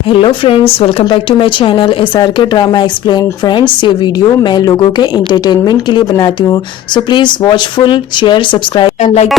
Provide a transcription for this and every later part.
Hello friends, welcome back to my channel SRK drama explain. Friends, ये video मैं लोगों के एंटरटेनमेंट के लिए बनाती हूँ, so please watch full, share, subscribe and like.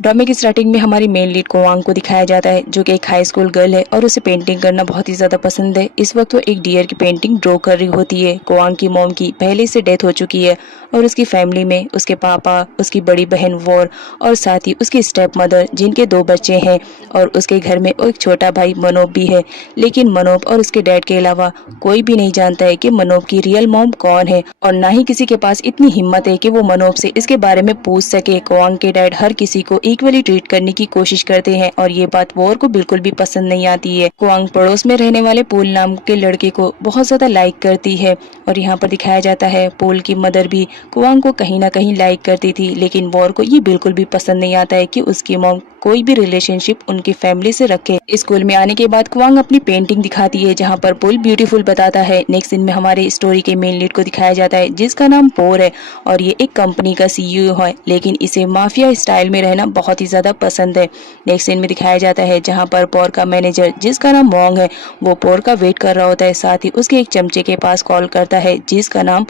ड्रामे की स्टार्टिंग में हमारी मेन लीड कोवांग को दिखाया जाता है, जो कि एक हाई स्कूल गर्ल है और उसे पेंटिंग करना बहुत ही ज़्यादा पसंद है। इस वक्त वो एक डियर की पेंटिंग ड्रॉ कर रही होती है। कोवांग की मॉम की पहले से डेथ हो चुकी है और उसकी फैमिली में उसके पापा, उसकी बड़ी बहन वॉर और साथ ही उसकी स्टेप मदर, जिनके 2 बच्चे हैं, और उसके घर में एक छोटा भाई मनोब भी है। लेकिन मनोब और उसके डैड के अलावा कोई भी नहीं जानता है कि मनोब की रियल मॉम कौन है, और ना ही किसी के पास इतनी हिम्मत है कि वो मनोब से इसके बारे में पूछ सके। कोवांग के डैड हर किसी को इक्वली ट्रीट करने की कोशिश करते हैं और ये बात वॉर को बिल्कुल भी पसंद नहीं आती है। कोवांग पड़ोस में रहने वाले पोल नाम के लड़के को बहुत ज्यादा लाइक करती है और यहाँ पर दिखाया जाता है पोल की मदर भी कोवांग को कहीं ना कहीं लाइक करती थी, लेकिन वॉर को ये बिल्कुल भी पसंद नहीं आता है कि उसकी मॉम कोई भी रिलेशनशिप उनकी फैमिली से रखे। स्कूल में आने के बाद क्वांग अपनी पेंटिंग दिखाती है, जहाँ पर पुल ब्यूटीफुल बताता है। नेक्स्ट सीन में हमारे स्टोरी के मेन लीड को दिखाया जाता है, जिसका नाम पोर है और ये एक कंपनी का CEO है, लेकिन इसे माफिया स्टाइल में रहना बहुत ही ज्यादा पसंद है। नेक्स्ट सीन में दिखाया जाता है जहाँ पर पोर का मैनेजर, जिसका नाम मोंग है, वो पोर का वेट कर रहा होता है। साथ ही उसके एक चमचे के पास कॉल करता है, जिसका नाम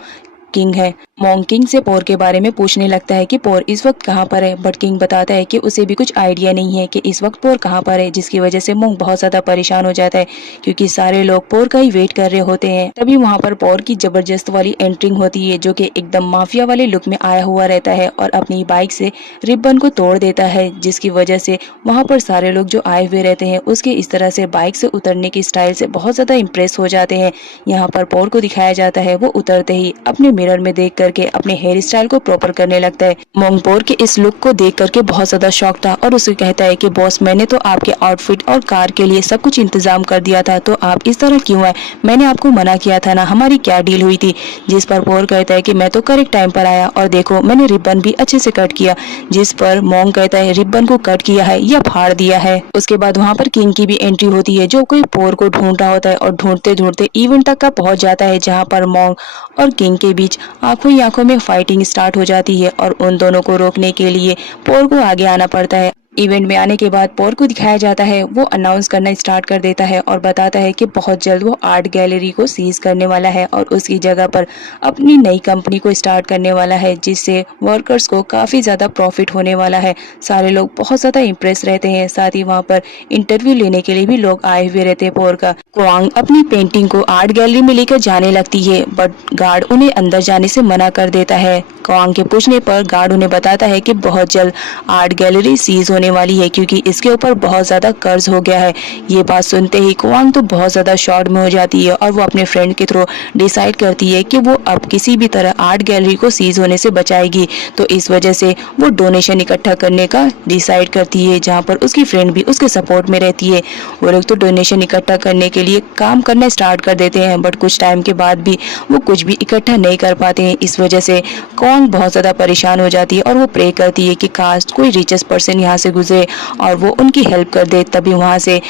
किंग है। मोंग किंग से पोर के बारे में पूछने लगता है कि पोर इस वक्त कहाँ पर है, बट किंग बताता है कि उसे भी कुछ आइडिया नहीं है कि इस वक्त पोर कहाँ पर है, जिसकी वजह से मोंग बहुत ज्यादा परेशान हो जाता है क्योंकि सारे लोग पोर का ही वेट कर रहे होते हैं। तभी वहाँ पर पोर की जबरदस्त वाली एंट्रिंग होती है, जो कि एकदम माफिया वाले लुक में आया हुआ रहता है और अपनी बाइक से रिबन को तोड़ देता है, जिसकी वजह से वहाँ पर सारे लोग जो आए हुए रहते हैं उसके इस तरह से बाइक से उतरने की स्टाइल से बहुत ज्यादा इम्प्रेस हो जाते हैं। यहाँ पर पोर को दिखाया जाता है, वो उतरते ही अपने मिरर में देख करके अपने हेयर स्टाइल को प्रॉपर करने लगता है। मोंग पोर के इस लुक को देख करके बहुत ज्यादा शॉक था और उसे कहता है कि बॉस, मैंने तो आपके आउटफिट और कार के लिए सब कुछ इंतजाम कर दिया था, तो आप इस तरह क्यों है? मैंने आपको मना किया था ना, हमारी क्या डील हुई थी? जिस पर पोर कहता है कि मैं तो करेक्ट टाइम पर आया और देखो मैंने रिबन भी अच्छे से कट किया। जिस पर मोंग कहता है, रिबन को कट किया है या फाड़ दिया है? उसके बाद वहाँ पर किंग की भी एंट्री होती है, जो कोई पोर को ढूंढ रहा होता है और ढूंढते ढूंढते इवेंट तक का पहुंच जाता है, जहाँ पर मोंग और किंग के बीच आंखों ही आंखों में फाइटिंग स्टार्ट हो जाती है और उन दोनों को रोकने के लिए पोर को आगे आना पड़ता है। इवेंट में आने के बाद पोर को दिखाया जाता है, वो अनाउंस करना स्टार्ट कर देता है और बताता है कि बहुत जल्द वो आर्ट गैलरी को सीज करने वाला है और उसकी जगह पर अपनी नई कंपनी को स्टार्ट करने वाला है, जिससे वर्कर्स को काफी ज्यादा प्रॉफिट होने वाला है। सारे लोग बहुत ज्यादा इम्प्रेस रहते हैं। साथ ही वहाँ पर इंटरव्यू लेने के लिए भी लोग आए हुए रहते हैं। पोर का क्वांग अपनी पेंटिंग को आर्ट गैलरी में लेकर जाने लगती है, बट गार्ड उन्हें अंदर जाने से मना कर देता है। क्वांग के पूछने पर गार्ड उन्हें बताता है कि बहुत जल्द आर्ट गैलरी सीज होने वाली है क्योंकि इसके ऊपर बहुत ज्यादा कर्ज हो गया है। ये बात सुनते ही क्वांग तो बहुत ज्यादा शॉक में हो जाती है और वो अपने फ्रेंड के थ्रू डिसाइड करती है कि वो अब किसी भी तरह आर्ट गैलरी को सीज होने से बचाएगी। तो इस वजह से वो डोनेशन इकट्ठा करने का डिसाइड करती है, जहाँ पर उसकी फ्रेंड भी उसके सपोर्ट में रहती है। वो लोग तो डोनेशन इकट्ठा करने के लिए काम करना स्टार्ट कर देते हैं, बट कुछ टाइम के बाद भी वो कुछ भी इकट्ठा नहीं कर पाते हैं। इस वजह से क्वांग बहुत ज्यादा परेशान हो जाती है और वो प्रे करती है कि काश कोई रिचेस्ट पर्सन यहाँ से गुजरे और वो उनकी हेल्प कर दे। तभी वहाँ से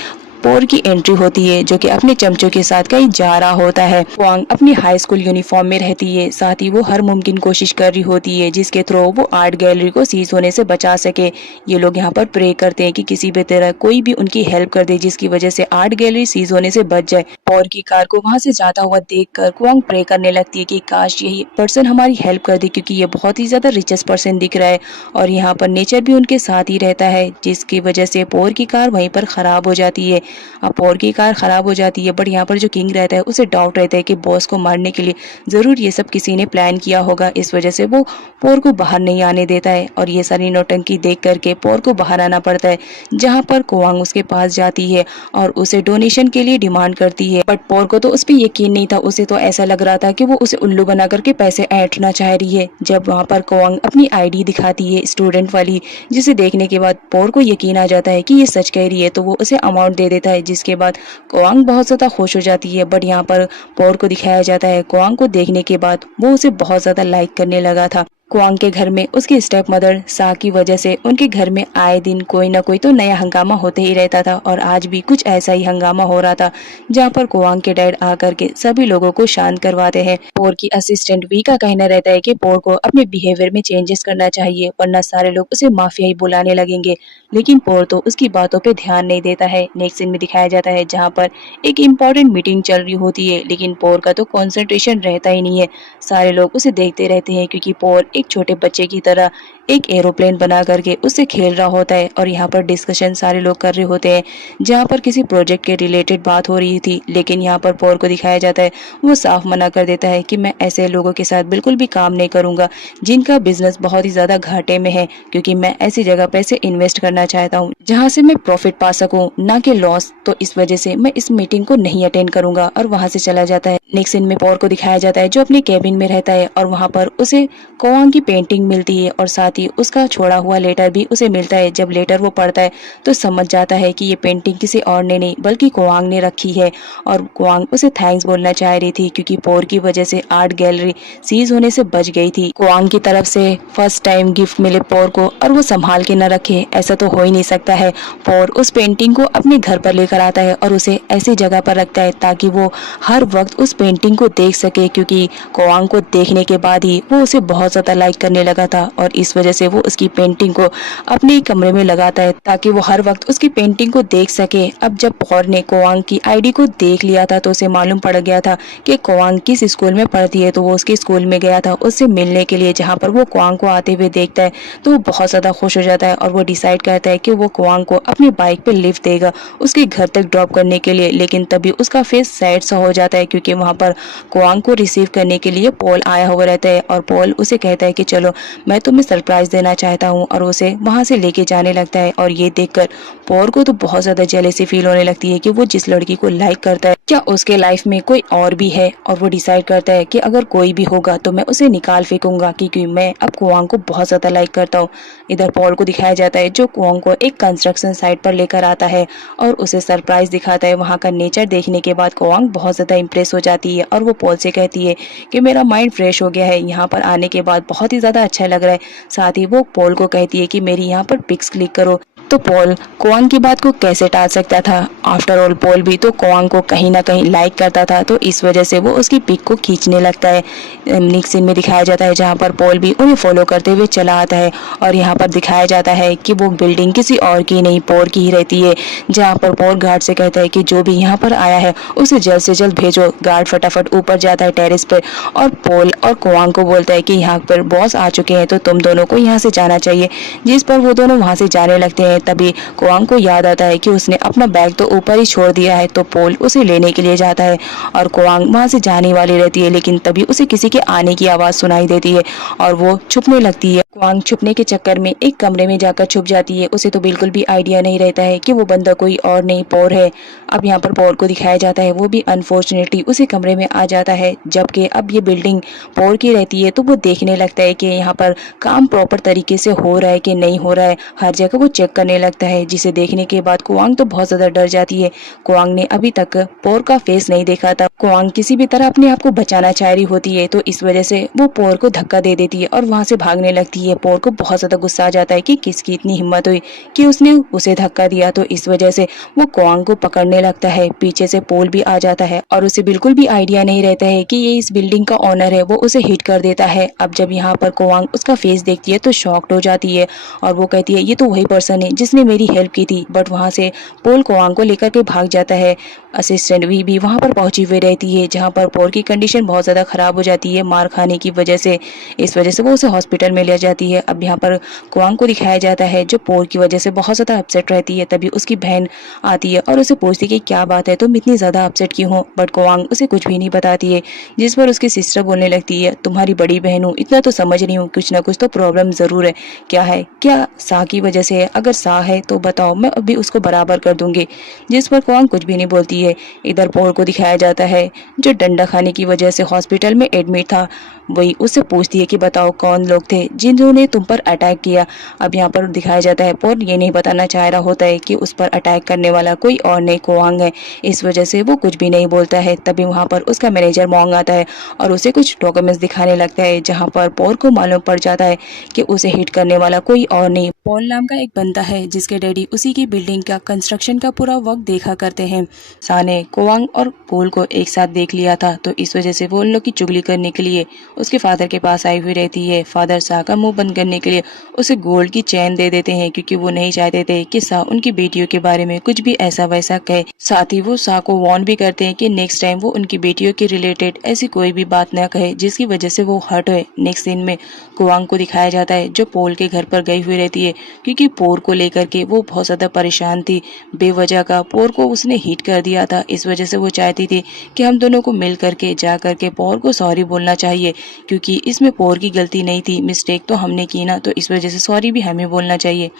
पोर की एंट्री होती है, जो कि अपने चमचों के साथ कहीं जा रहा होता है। क्वांग अपनी हाई स्कूल यूनिफॉर्म में रहती है, साथ ही वो हर मुमकिन कोशिश कर रही होती है जिसके थ्रू वो आर्ट गैलरी को सीज होने से बचा सके। ये लोग यहाँ पर प्रे करते हैं कि किसी भी तरह कोई भी उनकी हेल्प कर दे, जिसकी वजह से आर्ट गैलरी सीज होने से बच जाए। पोर की कार को वहाँ से जाता हुआ देखकर क्वांग प्रे करने लगती है कि काश यही पर्सन हमारी हेल्प कर दे, क्योंकि ये बहुत ही ज्यादा रिचेस्ट पर्सन दिख रहा है और यहाँ पर नेचर भी उनके साथ ही रहता है, जिसकी वजह से पोर की कार वहीं पर खराब हो जाती है। अब पोर की कार खराब हो जाती है, बट यहाँ पर जो किंग रहता है उसे डाउट रहता है कि बॉस को मारने के लिए जरूर ये सब किसी ने प्लान किया होगा। इस वजह से वो पोर को बाहर नहीं आने देता है और ये सारी नौटंकी देख करके पोर को बाहर आना पड़ता है, जहाँ पर क्वांग उसके पास जाती है और उसे डोनेशन के लिए डिमांड करती है। बट पोर को तो उस पर यकीन नहीं था, उसे तो ऐसा लग रहा था कि वो उसे उल्लू बना करके पैसे ऐंठना चाह रही है। जब वहाँ पर क्वांग अपनी ID दिखाती है स्टूडेंट वाली, जिसे देखने के बाद पोर को यकीन आ जाता है कि ये सच कह रही है, तो वो उसे अमाउंट दे देता है, जिसके बाद क्वांग बहुत ज्यादा खुश हो जाती है। बट यहाँ पर पोर को दिखाया जाता है क्वांग को देखने के बाद वो उसे बहुत ज्यादा लाइक करने लगा था। क्वांग के घर में उसकी स्टेप मदर सा की वजह से उनके घर में आए दिन कोई ना कोई तो नया हंगामा होते ही रहता था और आज भी कुछ ऐसा ही हंगामा हो रहा था जहां पर क्वांग के डैड आकर के सभी लोगों को शांत करवाते हैं। पोर की असिस्टेंट वी का कहना रहता है कि पोर को अपने बिहेवियर में चेंजेस करना चाहिए वरना सारे लोग उसे माफिया ही बुलाने लगेंगे, लेकिन पोर तो उसकी बातों पे ध्यान नहीं देता है। नेक्स्ट सीन में दिखाया जाता है जहाँ पर एक इम्पोर्टेंट मीटिंग चल रही होती है लेकिन पोर का तो कंसंट्रेशन रहता ही नहीं है। सारे लोग उसे देखते रहते हैं क्योंकि पोर एक छोटे बच्चे की तरह एक एरोप्लेन बना करके उससे खेल रहा होता है और यहाँ पर डिस्कशन सारे लोग कर रहे होते हैं जहाँ पर किसी प्रोजेक्ट के रिलेटेड बात हो रही थी, लेकिन यहाँ पर पोर को दिखाया जाता है वो साफ मना कर देता है कि मैं ऐसे लोगों के साथ बिल्कुल भी काम नहीं करूंगा जिनका बिजनेस बहुत ही ज्यादा घाटे में है, क्योंकि मैं ऐसी जगह पैसे इन्वेस्ट करना चाहता हूँ जहाँ से मैं प्रॉफिट पा सकूं ना कि लॉस। तो इस वजह से मैं इस मीटिंग को नहीं अटेंड करूंगा और वहां से चला जाता है। नेक्स्ट सीन में पोर को दिखाया जाता है जो अपने केबिन में रहता है और वहां पर उसे कोआंग की पेंटिंग मिलती है और साथ ही उसका छोड़ा हुआ लेटर भी उसे मिलता है। जब लेटर वो पढ़ता है तो समझ जाता है कि ये पेंटिंग किसी और ने नहीं बल्कि कोआंग ने रखी है और कोआंग उसे थैंक्स बोलना चाह रही थी क्योंकि पोर की वजह से आर्ट गैलरी सीज होने से बच गई थी। कोआंग की तरफ से फर्स्ट टाइम गिफ्ट मिले पोर को और वो संभाल के न रखे, ऐसा तो हो ही नहीं सकता है। पोर उस पेंटिंग को अपने घर पर लेकर आता है और उसे ऐसी जगह पर रखता है ताकि वो हर वक्त उस पेंटिंग को देख सके, क्योंकि कोआंग को देखने के बाद ही वो उसे बहुत ज्यादा लाइक करने लगा था और इस वजह से वो उसकी पेंटिंग को अपने कमरे में लगाता है ताकि वो हर वक्त उसकी पेंटिंग को देख सके। अब जब पोर ने कोआंग की आईडी को देख लिया था तो उसे मालूम पड़ गया था कि कोआंग किस स्कूल में पढ़ती है, तो वो उसके स्कूल में गया था उससे मिलने के लिए। जहाँ पर वो कोआंग को आते हुए देखता है तो वो बहुत ज्यादा खुश हो जाता है और वो डिसाइड करता है कि वो कोआंग को अपनी बाइक पे लिफ्ट देगा उसके घर तक ड्रॉप करने के लिए। लेकिन तभी उसका फेस सैड सा हो जाता है क्योंकि वहाँ पर कोआंग को रिसीव करने के लिए पॉल आया हुआ रहता है और पॉल उसे कहता है कि चलो मैं तुम्हें सरप्राइज देना चाहता हूँ और उसे वहां से लेके जाने लगता है। और ये देखकर पॉल को तो बहुत ज्यादा जेलेसी फील होने लगती है कि वो जिस लड़की को लाइक करता है क्या उसके लाइफ में कोई और भी है, और वो डिसाइड करता है कि अगर कोई भी होगा तो मैं उसे निकाल फेंकूंगा क्योंकि मैं अब कोआंग को बहुत ज्यादा लाइक करता हूँ। इधर पॉल को दिखाया जाता है जो कोआंग को एक कंस्ट्रक्शन साइट पर लेकर आता है और उसे सरप्राइज दिखाता है। वहाँ का नेचर देखने के बाद कोआंग बहुत ज्यादा इम्प्रेस हो जाती है और वो पॉल से कहती है कि मेरा माइंड फ्रेश हो गया है, यहाँ पर आने के बाद बहुत ही ज्यादा अच्छा लग रहा है। साथ ही वो पॉल को कहती है कि मेरी यहाँ पर पिक्स क्लिक करो। तो पॉल कोआंग की बात को कैसे टाल सकता था, आफ्टर ऑल पॉल भी तो कोआंग को कहीं ना कहीं लाइक करता था, तो इस वजह से वो उसकी पिक को खींचने लगता है। नेक्स्ट सीन में दिखाया जाता है जहाँ पर पॉल भी उन्हें फॉलो करते हुए चला आता है और यहाँ पर दिखाया जाता है कि वो बिल्डिंग किसी और की नहीं पोर की ही रहती है। जहाँ पर पॉल गार्ड से कहता है कि जो भी यहाँ पर आया है उसे जल्द से जल्द भेजो। गार्ड फटाफट ऊपर जाता है टेरेस पे और पॉल और कोआंग को बोलता है कि यहाँ पर बॉस आ चुके हैं तो तुम दोनों को यहाँ से जाना चाहिए, जिस पर वो दोनों वहाँ से जाने लगते हैं। तभी कोआंग को याद आता है कि उसने अपना बैग तो ऊपर ही छोड़ दिया है, तो पॉल उसे लेने के लिए जाता है और कोआंग वहाँ से जाने वाली रहती है, लेकिन तभी उसे किसी के आने की आवाज सुनाई देती है और वो छुपने लगती है। कोआंग छुपने के चक्कर में एक कमरे में जाकर छुप जाती है। उसे तो बिल्कुल भी आइडिया नहीं रहता है कि वो बंदा कोई और नहीं पॉल है। अब यहाँ पर पॉल को दिखाया जाता है वो भी अनफॉर्चुनेटली उसी कमरे में आ जाता है, जबकि अब ये बिल्डिंग पॉल की रहती है। तो वो देखने लगता है कि यहाँ पर काम प्रॉपर तरीके से हो रहा है कि नहीं हो रहा है, हर जगह वो चेक करने लगता है, जिसे देखने के बाद कोआंग तो बहुत ज्यादा डर जाती है। कोआंग ने अभी तक पॉल का फेस नहीं देखा था। कोआंग किसी भी तरह अपने आप को बचाना चाह रही होती है, तो इस वजह से वो पॉल को धक्का दे देती है और वहां से भागने लगती है। पॉल को बहुत ज्यादा गुस्सा आ जाता है कि किसकी इतनी हिम्मत हुई कि उसने उसे धक्का दिया, तो इस वजह से वो कोआंग को पकड़ने लगता है। पीछे से पॉल भी आ जाता है और उसे बिल्कुल भी आइडिया नहीं रहता है कि ये इस बिल्डिंग का ओनर है, वो उसे हिट कर देता है। अब जब यहाँ पर कोआंग उसका फेस देखती है तो शॉक्ड हो जाती है और वो कहती है ये तो वही पर्सन है जिसने मेरी हेल्प की थी, बट वहां से पॉल कोआंग को लेकर के भाग जाता है। असिस्टेंट वी भी वहां पर पहुंची हुई रहती है जहां पर पॉल की कंडीशन बहुत ज्यादा खराब हो जाती है मार खाने की वजह से। इस वजह से वो उसे हॉस्पिटल में ले जाती है। अब यहाँ पर कोआंग को दिखाया जाता है जो पॉल की वजह से बहुत ज्यादा अपसेट रहती है। तभी उसकी बहन आती है और उसे पूछती है कि क्या बात है, तुम इतनी ज्यादा अपसेट क्यों हो, बट कोआंग उसे कुछ भी नहीं बताती है, जिस पर उसकी सिस्टर बोलने लगती है तुम्हारी बड़ी बहन हूँ, इतना तो समझ रही हूँ कुछ ना कुछ तो प्रॉब्लम प्रॉब्लम ज़रूर है। क्या है? क्या सा की वजह से है? अगर सा है तो बताओ, मैं अभी उसको बराबर कर दूंगी। जिस पर क्वांग कुछ भी नहीं बोलती है। इधर पॉल को दिखाया जाता है जो डंडा खाने की वजह से हॉस्पिटल में एडमिट था। वही उससे पूछती है कि बताओ कौन लोग थे जिन्होंने तुम पर अटैक किया। अब यहाँ पर दिखाया जाता है पॉल ये नहीं बताना चाह रहा होता है कि उस पर अटैक करने वाला कोई और नहीं क्वांग है। इस वजह से वो कुछ भी नहीं बोलता है। तभी वहाँ पर उसका मैनेजर मोंग आता है और उसे कुछ डॉक्यूमेंट्स दिखाने लगता है, जहाँ पर पॉल को मालूम पड़ जाता है कि उसे हिट करने वाला कोई और नहीं, पॉल नाम का एक बंदा है जिसके डैडी उसी की बिल्डिंग का कंस्ट्रक्शन का पूरा वर्क देखा करते हैं। सा ने कोवांग और पॉल को एक साथ देख लिया था, तो इस वजह से वो उन लोग की चुगली करने के लिए उसके फादर के पास आई हुई रहती है। फादर सा का मुंह बंद करने के लिए उसे गोल्ड की चैन दे देते हैं, क्योंकि वो नहीं चाहते थे कि सा उनकी बेटियों के बारे में कुछ भी ऐसा वैसा कहे। साथ ही वो सा को वार्न भी करते हैं कि नेक्स्ट टाइम वो उनकी बेटियों के रिलेटेड ऐसी कोई भी बात न कहे जिसकी वजह से वो हर्ट है। नेक्स्ट सीन में कोवांग को दिखाया जाता है जो पॉल के घर पर गई हुई रहती है, क्योंकि पोर को लेकर के वो बहुत ज्यादा परेशान थी। बेवजह का पोर को उसने हिट कर दिया था, इस वजह से वो चाहती थी कि हम दोनों को मिल करके जा करके पोर को सॉरी बोलना चाहिए, क्योंकि इसमें पोर की गलती नहीं थी, मिस्टेक तो हमने की ना, तो इस वजह से सॉरी भी हमें बोलना चाहिए।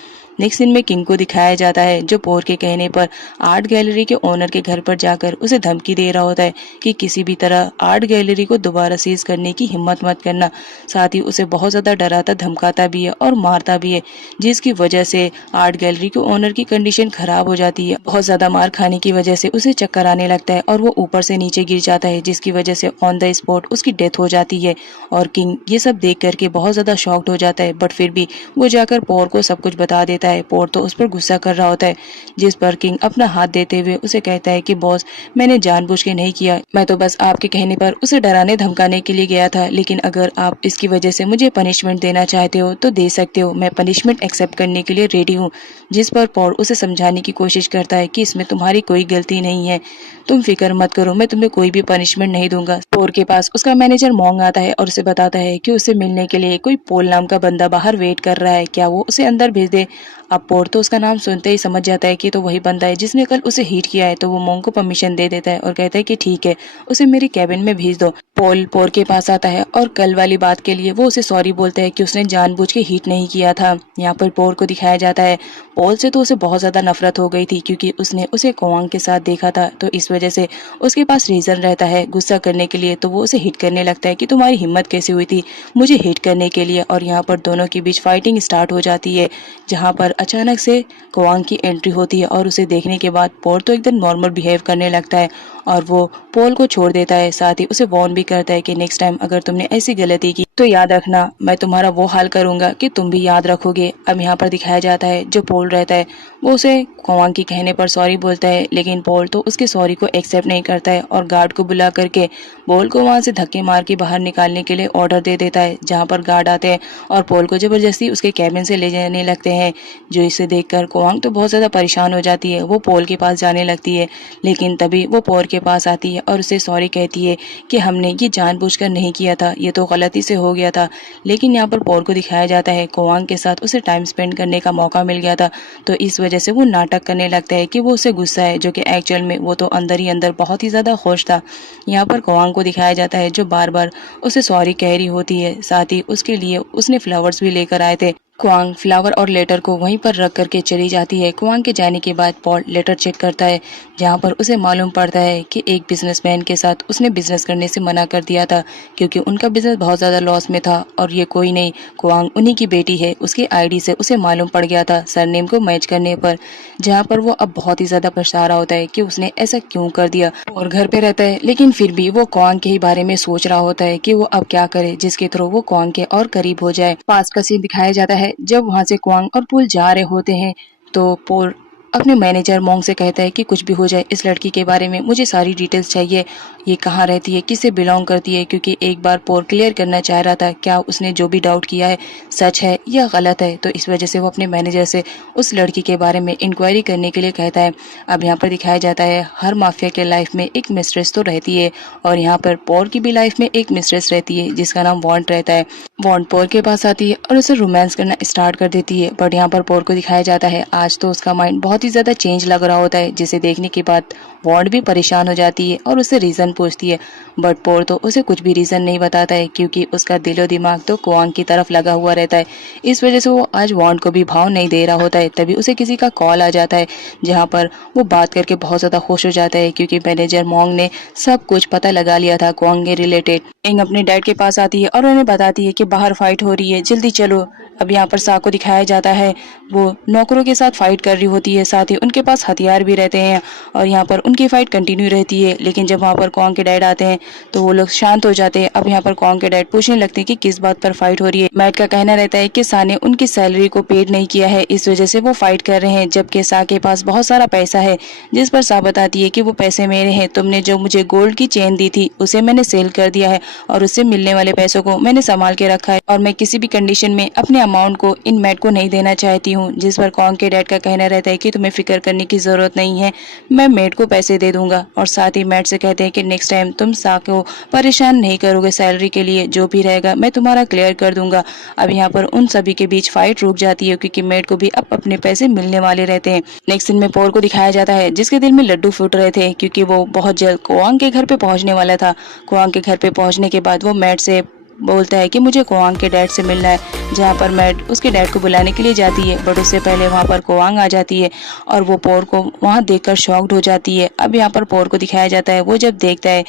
नेक्स्ट सीन में किंग को दिखाया जाता है जो पोर के कहने पर आर्ट गैलरी के ओनर के घर पर जाकर उसे धमकी दे रहा होता है कि किसी भी तरह आर्ट गैलरी को दोबारा सीज करने की हिम्मत मत करना। साथ ही उसे बहुत ज्यादा डराता धमकाता भी है और मारता भी है, जिसकी वजह से आर्ट गैलरी के ओनर की कंडीशन खराब हो जाती है। बहुत ज्यादा मार खाने की वजह से उसे चक्कर आने लगता है और वो ऊपर से नीचे गिर जाता है, जिसकी वजह से ऑन द स्पॉट उसकी डेथ हो जाती है। और किंग ये सब देख करके बहुत ज्यादा शॉक्ड हो जाता है, बट फिर भी वो जाकर पोर को सब कुछ बता देता है। पोर तो उस पर गुस्सा कर रहा होता है, जिस पर किंग अपना हाथ देते हुए उसे कहता है कि बॉस, मैंने जानबूझ के नहीं किया, मैं तो बस आपके कहने पर उसे डराने धमकाने के लिए गया था, लेकिन अगर आप इसकी वजह से मुझे पनिशमेंट देना चाहते हो तो दे सकते हो, मैं पनिशमेंट एक्सेप्ट करने के लिए रेडी हूँ। जिस पर पॉल उसे समझाने की कोशिश करता है कि इसमें तुम्हारी कोई गलती नहीं है, तुम फिक्र मत करो, मैं तुम्हें कोई भी पनिशमेंट नहीं दूंगा। पोर के पास उसका मैनेजर मोंग आता है और उसे बताता है कि उसे मिलने के लिए कोई पोल नाम का बंदा बाहर वेट कर रहा है, क्या वो उसे अंदर भेज दे। अब पोर तो उसका नाम सुनते ही समझ जाता है कि तो वही बंदा है जिसने कल उसे हिट किया है, तो वो मोंग को परमिशन दे देता है और कहता है कि ठीक है, उसे मेरी कैबिन में भेज दो। पॉल पोर के पास आता है और कल वाली बात के लिए वो उसे सॉरी बोलता है कि उसने जानबूझ के हिट नहीं किया था। यहाँ पर पोर को दिखाया जाता है पॉल से तो उसे बहुत ज्यादा नफरत हो गई थी, क्योंकि उसने उसे कोवांग के साथ देखा था, तो इस वजह से उसके पास रीजन रहता है गुस्सा करने के लिए, तो वो उसे हिट करने लगता है कि तुम्हारी हिम्मत कैसे हुई थी मुझे हिट करने के लिए। और यहाँ पर दोनों के बीच फाइटिंग स्टार्ट हो जाती है, जहाँ पर अचानक से कोवांग की एंट्री होती है और उसे देखने के बाद पॉल तो एकदम नॉर्मल बिहेव करने लगता है और वो पॉल को छोड़ देता है। साथ ही उसे वार्न भी करता है कि नेक्स्ट टाइम अगर तुमने ऐसी गलती की तो याद रखना, मैं तुम्हारा वो हाल करूंगा कि तुम भी याद रखोगे। अब यहाँ पर दिखाया जाता है जो पॉल रहता है वो उसे कोवांग की कहने पर सॉरी बोलता है, लेकिन पॉल तो उसके सॉरी को एक्सेप्ट नहीं करता है और गार्ड को बुला करके पॉल को वहां से धक्के मार के बाहर निकालने के लिए ऑर्डर दे देता है, जहाँ पर गार्ड आते हैं और पॉल को जबरदस्ती उसके कैबिन से ले जाने लगते हैं। जो इसे देखकर कोवांग तो बहुत ज्यादा परेशान हो जाती है, वो पॉल के पास जाने लगती है, लेकिन तभी वो पॉल के पास आती है और उसे सॉरी कहती है कि हमने ये जानबूझकर नहीं किया था, ये तो गलती से हो गया था। लेकिन यहाँ पर पॉल को दिखाया जाता है कोवांग के साथ उसे टाइम स्पेंड करने का मौका मिल गया था, तो इस वजह से वो नाटक करने लगता है कि वो उसे गुस्सा है, जो कि एक्चुअल में वो तो अंदर ही अंदर बहुत ही ज्यादा खुश था। यहाँ पर कोवांग को दिखाया जाता है जो बार बार उसे सॉरी कह रही होती है, साथ ही उसके लिए उसने फ्लावर्स भी लेकर आए थे। क्वांग फ्लावर और लेटर को वहीं पर रख करके चली जाती है। क्वांग के जाने के बाद पॉल लेटर चेक करता है, जहां पर उसे मालूम पड़ता है कि एक बिजनेसमैन के साथ उसने बिजनेस करने से मना कर दिया था, क्योंकि उनका बिजनेस बहुत ज्यादा लॉस में था और ये कोई नहीं क्वांग उन्हीं की बेटी है। उसके आईडी से उसे मालूम पड़ गया था सरनेम को मैच करने पर, जहाँ पर वो अब बहुत ही ज्यादा पछता रहा होता है कि उसने ऐसा क्यों कर दिया। और घर पे रहता है, लेकिन फिर भी वो क्वांग के ही बारे में सोच रहा होता है कि वो अब क्या करे जिसके थ्रू वो क्वांग के और करीब हो जाए। पास का सीन दिखाया जाता है जब वहां से क्वांग और पुल जा रहे होते हैं, तो पोल अपने मैनेजर मोंग से कहता है कि कुछ भी हो जाए इस लड़की के बारे में मुझे सारी डिटेल्स चाहिए, ये कहाँ रहती है, किससे बिलोंग करती है, क्योंकि एक बार पोल क्लियर करना चाह रहा था क्या उसने जो भी डाउट किया है सच है या गलत है, तो इस वजह से वो अपने मैनेजर से उस लड़की के बारे में इंक्वायरी करने के लिए कहता है। अब यहाँ पर दिखाया जाता है हर माफिया के लाइफ में एक मिस्ट्रेस तो रहती है, और यहाँ पर पोल की भी लाइफ में एक मिस्ट्रेस रहती है जिसका नाम वॉन्ट रहता है। वॉन्ट पोल के पास आती है और उसे रोमांस करना स्टार्ट कर देती है, बट यहाँ पर पोल को दिखाया जाता है आज तो उसका माइंड बहुत ही ही ज़्यादा चेंज लग रहा होता है, जिसे देखने के बाद वॉन्ड भी परेशान हो जाती है और उससे रीज़न पूछती है। बट पोर तो उसे कुछ भी रीज़न नहीं बताता है, क्योंकि उसका दिलो दिमाग तो क्वांग की तरफ लगा हुआ रहता है। इस वजह से वो आज वॉन्ड को भी भाव नहीं दे रहा होता है। तभी उसे किसी का कॉल आ जाता है, जहाँ पर वो बात करके बहुत ज़्यादा खुश हो जाता है, क्योंकि मैनेजर मोंग ने सब कुछ पता लगा लिया था क्वांग के रिलेटेड। इंग अपने डैड के पास आती है और उन्हें बताती है कि बाहर फाइट हो रही है, जल्दी चलो। अब यहाँ पर सा को दिखाया जाता है, वो नौकरों के साथ फाइट कर रही होती है, साथ ही उनके पास हथियार भी रहते हैं और यहाँ पर उनकी फाइट कंटिन्यू रहती है। लेकिन जब वहाँ पर क्वांग के डैड आते हैं तो वो लोग शांत हो जाते हैं। अब यहाँ पर क्वांग के डैड पूछने लगते हैं कि किस बात पर फाइट हो रही है। मैट का कहना रहता है कि सा ने उनकी सैलरी को पेड नहीं किया है, इस वजह से वो फाइट कर रहे हैं, जबकि सा के पास बहुत सारा पैसा है। जिस पर सा बताती है कि वो पैसे मेरे हैं, तुमने जो मुझे गोल्ड की चेन दी थी उसे मैंने सेल कर दिया है और उससे मिलने वाले पैसों को मैंने संभाल के रखा है और मैं किसी भी कंडीशन में अपने अमाउंट को इन मैट को नहीं देना चाहती हूँ। जिस पर क्वांग के डैड का कहना रहता है कि तुम्हें फिक्र करने की जरूरत नहीं है, मैं मैट को पैसे दे दूंगा। और साथ ही मैट से कहते हैं कि नेक्स्ट टाइम तुम सा को परेशान नहीं करोगे सैलरी के लिए, जो भी रहेगा मैं तुम्हारा क्लियर कर दूंगा। अब यहाँ पर उन सभी के बीच फाइट रुक जाती है, क्योंकि मैट को भी अब अपने पैसे मिलने वाले रहते हैं। नेक्स्ट सीन में पोर को दिखाया जाता है, जिसके दिल में लड्डू फूट रहे थे, क्योंकि वो बहुत जल्द क्वांग के घर पे पहुंचने वाला था। क्वांग के घर पे पहुंचने के बाद वो मैट से बोलता है कि मुझे क्वांग के डैड से मिलना है, जहाँ पर मैट उसके डैड को बुलाने के लिए जाती है। बट उससे पहले वहाँ पर क्वांग आ जाती है और वो पोर को वहाँ देखकर शॉक्ड हो जाती है। अब यहाँ पर पोर को दिखाया जाता है, वो जब देखता है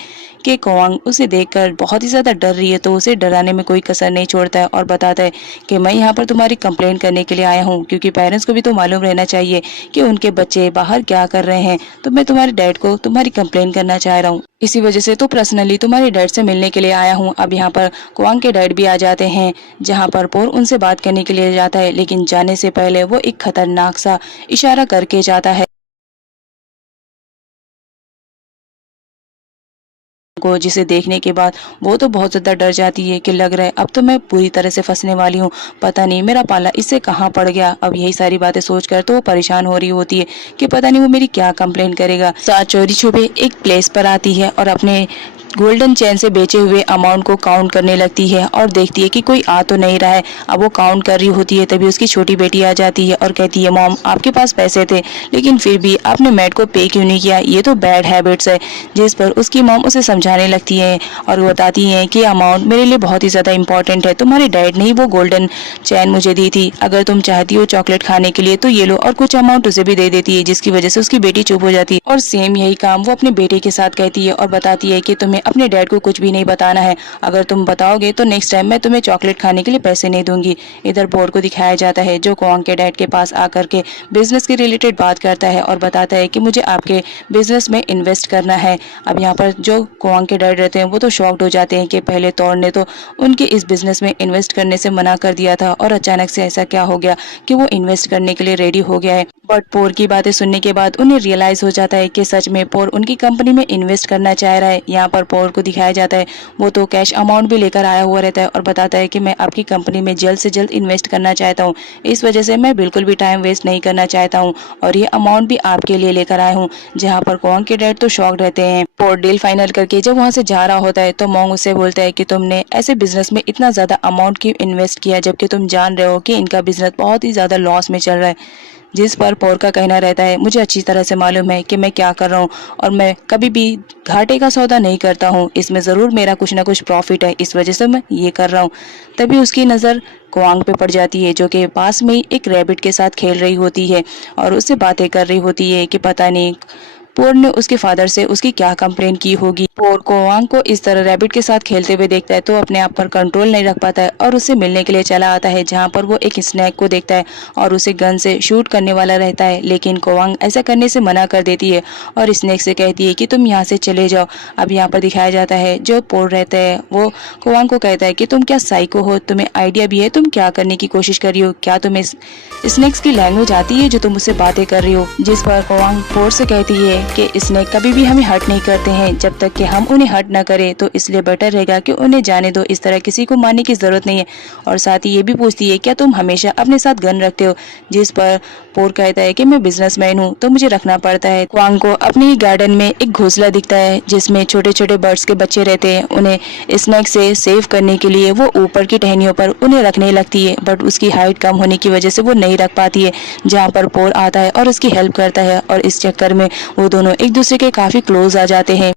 कि क्वांग उसे देखकर बहुत ही ज़्यादा डर रही है, तो उसे डराने में कोई कसर नहीं छोड़ता है और बताता है कि मैं यहाँ पर तुम्हारी कंप्लेन करने के लिए आया हूँ, क्योंकि पेरेंट्स को भी तो मालूम रहना चाहिए कि उनके बच्चे बाहर क्या कर रहे हैं। तो मैं तुम्हारे डैड को तुम्हारी कंप्लेन करना चाह रहा हूँ, इसी वजह से तो पर्सनली तुम्हारे डैड से मिलने के लिए आया हूँ। अब यहाँ पर क्वांग के डैड भी आ जाते हैं, जहाँ पर पोर उनसे बात करने के लिए जाता है, लेकिन जाने से पहले वो एक खतरनाक सा इशारा करके जाता है को, जिसे देखने के बाद वो तो बहुत ज्यादा डर जाती है कि लग रहा है अब तो मैं पूरी तरह से फंसने वाली हूँ, पता नहीं मेरा पाला इससे कहाँ पड़ गया। अब यही सारी बातें सोचकर तो वो परेशान हो रही होती है कि पता नहीं वो मेरी क्या कंप्लेन करेगा। साथ चोरी छुपे एक प्लेस पर आती है और अपने गोल्डन चेन से बेचे हुए अमाउंट को काउंट करने लगती है और देखती है कि कोई आ तो नहीं रहा है। अब वो काउंट कर रही होती है, तभी उसकी छोटी बेटी आ जाती है और कहती है मॉम आपके पास पैसे थे, लेकिन फिर भी आपने मैट को पे क्यों नहीं किया, ये तो बैड हैबिट्स है। जिस पर उसकी मॉम उसे समझाने लगती है और बताती है कि अमाउंट मेरे लिए बहुत ही ज़्यादा इंपॉर्टेंट है, तुम्हारे डैड ने ही वो गोल्डन चैन मुझे दी थी, अगर तुम चाहती हो चॉकलेट खाने के लिए तो ये लो, और कुछ अमाउंट उसे भी दे देती है, जिसकी वजह से उसकी बेटी चुप हो जाती है। और सेम यही काम वो अपने बेटे के साथ कहती है और बताती है कि तुम्हें अपने डैड को कुछ भी नहीं बताना है, अगर तुम बताओगे तो नेक्स्ट टाइम मैं तुम्हें चॉकलेट खाने के लिए पैसे नहीं दूंगी। इधर पोर को दिखाया जाता है, जो क्वांग के डैड के पास आकर के बिजनेस के रिलेटेड बात करता है और बताता है कि मुझे आपके बिजनेस में इन्वेस्ट करना है। अब यहाँ पर जो क्वांग के डैड रहते हैं वो तो शॉक्ड हो जाते हैं कि पहले तौर ने तो उनके इस बिजनेस में इन्वेस्ट करने से मना कर दिया था और अचानक से ऐसा क्या हो गया कि वो इन्वेस्ट करने के लिए रेडी हो गया है। बट पोर की बातें सुनने के बाद उन्हें रियलाइज हो जाता है कि सच में पोर उनकी कंपनी में इन्वेस्ट करना चाह रहा है। यहाँ पर पोर को दिखाया जाता है, वो तो कैश अमाउंट भी लेकर आया हुआ रहता है और बताता है कि मैं आपकी कंपनी में जल्द से जल्द इन्वेस्ट करना चाहता हूँ, इस वजह से मैं बिल्कुल भी टाइम वेस्ट नहीं करना चाहता हूँ और ये अमाउंट भी आपके लिए लेकर आया हूँ। जहाँ पर क्वांग के डैड तो शॉक्ड रहते हैं। पोर डील फाइनल करके जब वहाँ से जा रहा होता है तो मोंग उससे बोलता है कि तुमने ऐसे बिजनेस में इतना ज्यादा अमाउंट क्यों इन्वेस्ट किया, जबकि तुम जान रहे हो कि इनका बिजनेस बहुत ही ज्यादा लॉस में चल रहा है। जिस पर पोर का कहना रहता है, मुझे अच्छी तरह से मालूम है कि मैं क्या कर रहा हूँ और मैं कभी भी घाटे का सौदा नहीं करता हूँ, इसमें ज़रूर मेरा कुछ ना कुछ प्रॉफिट है, इस वजह से मैं ये कर रहा हूँ। तभी उसकी नज़र क्वांग पे पड़ जाती है, जो कि पास में ही एक रैबिट के साथ खेल रही होती है और उससे बातें कर रही होती है कि पता नहीं पोर ने उसके फादर से उसकी क्या कंप्लेन की होगी। पोर क्वांग को इस तरह रैबिट के साथ खेलते हुए देखता है तो अपने आप पर कंट्रोल नहीं रख पाता है और उससे मिलने के लिए चला आता है, जहाँ पर वो एक स्नैक को देखता है और उसे गन से शूट करने वाला रहता है, लेकिन क्वांग ऐसा करने से मना कर देती है और स्नैक से कहती है कि तुम यहाँ से चले जाओ। अब यहाँ पर दिखाया जाता है, जो पोर रहता है वो क्वांग को कहता है कि तुम क्या साइको हो, तुम्हें आइडिया भी है तुम क्या करने की कोशिश कर रही हो, क्या तुम्हें स्नैक्स की लैंग्वेज आती है जो तुम उससे बातें कर रही हो। जिस पर क्वांग पोर से कहती है कि स्नेक कभी भी हमें हर्ट नहीं करते हैं जब तक कि हम उन्हें हर्ट ना करें, तो इसलिए बेटर रहेगा कि उन्हें जाने दो, इस तरह किसी को मारने की जरूरत नहीं है। और साथ ही ये भी पूछती है क्या तुम हमेशा अपने साथ गन रखते हो, जिस पर पोर कहता है कि मैं बिजनेसमैन हूँ तो मुझे रखना पड़ता है। क्वांग को अपने ही गार्डन में एक घोंसला दिखता है जिसमें छोटे छोटे बर्ड्स के बच्चे रहते हैं। उन्हें स्नेक से सेव करने के लिए वो ऊपर की टहनियों पर उन्हें रखने लगती है, बट उसकी हाइट कम होने की वजह से वो नहीं रख पाती है। जहाँ पर पोर आता है और उसकी हेल्प करता है और इस चक्कर में वो दोनों एक दूसरे के काफी क्लोज आ जाते हैं।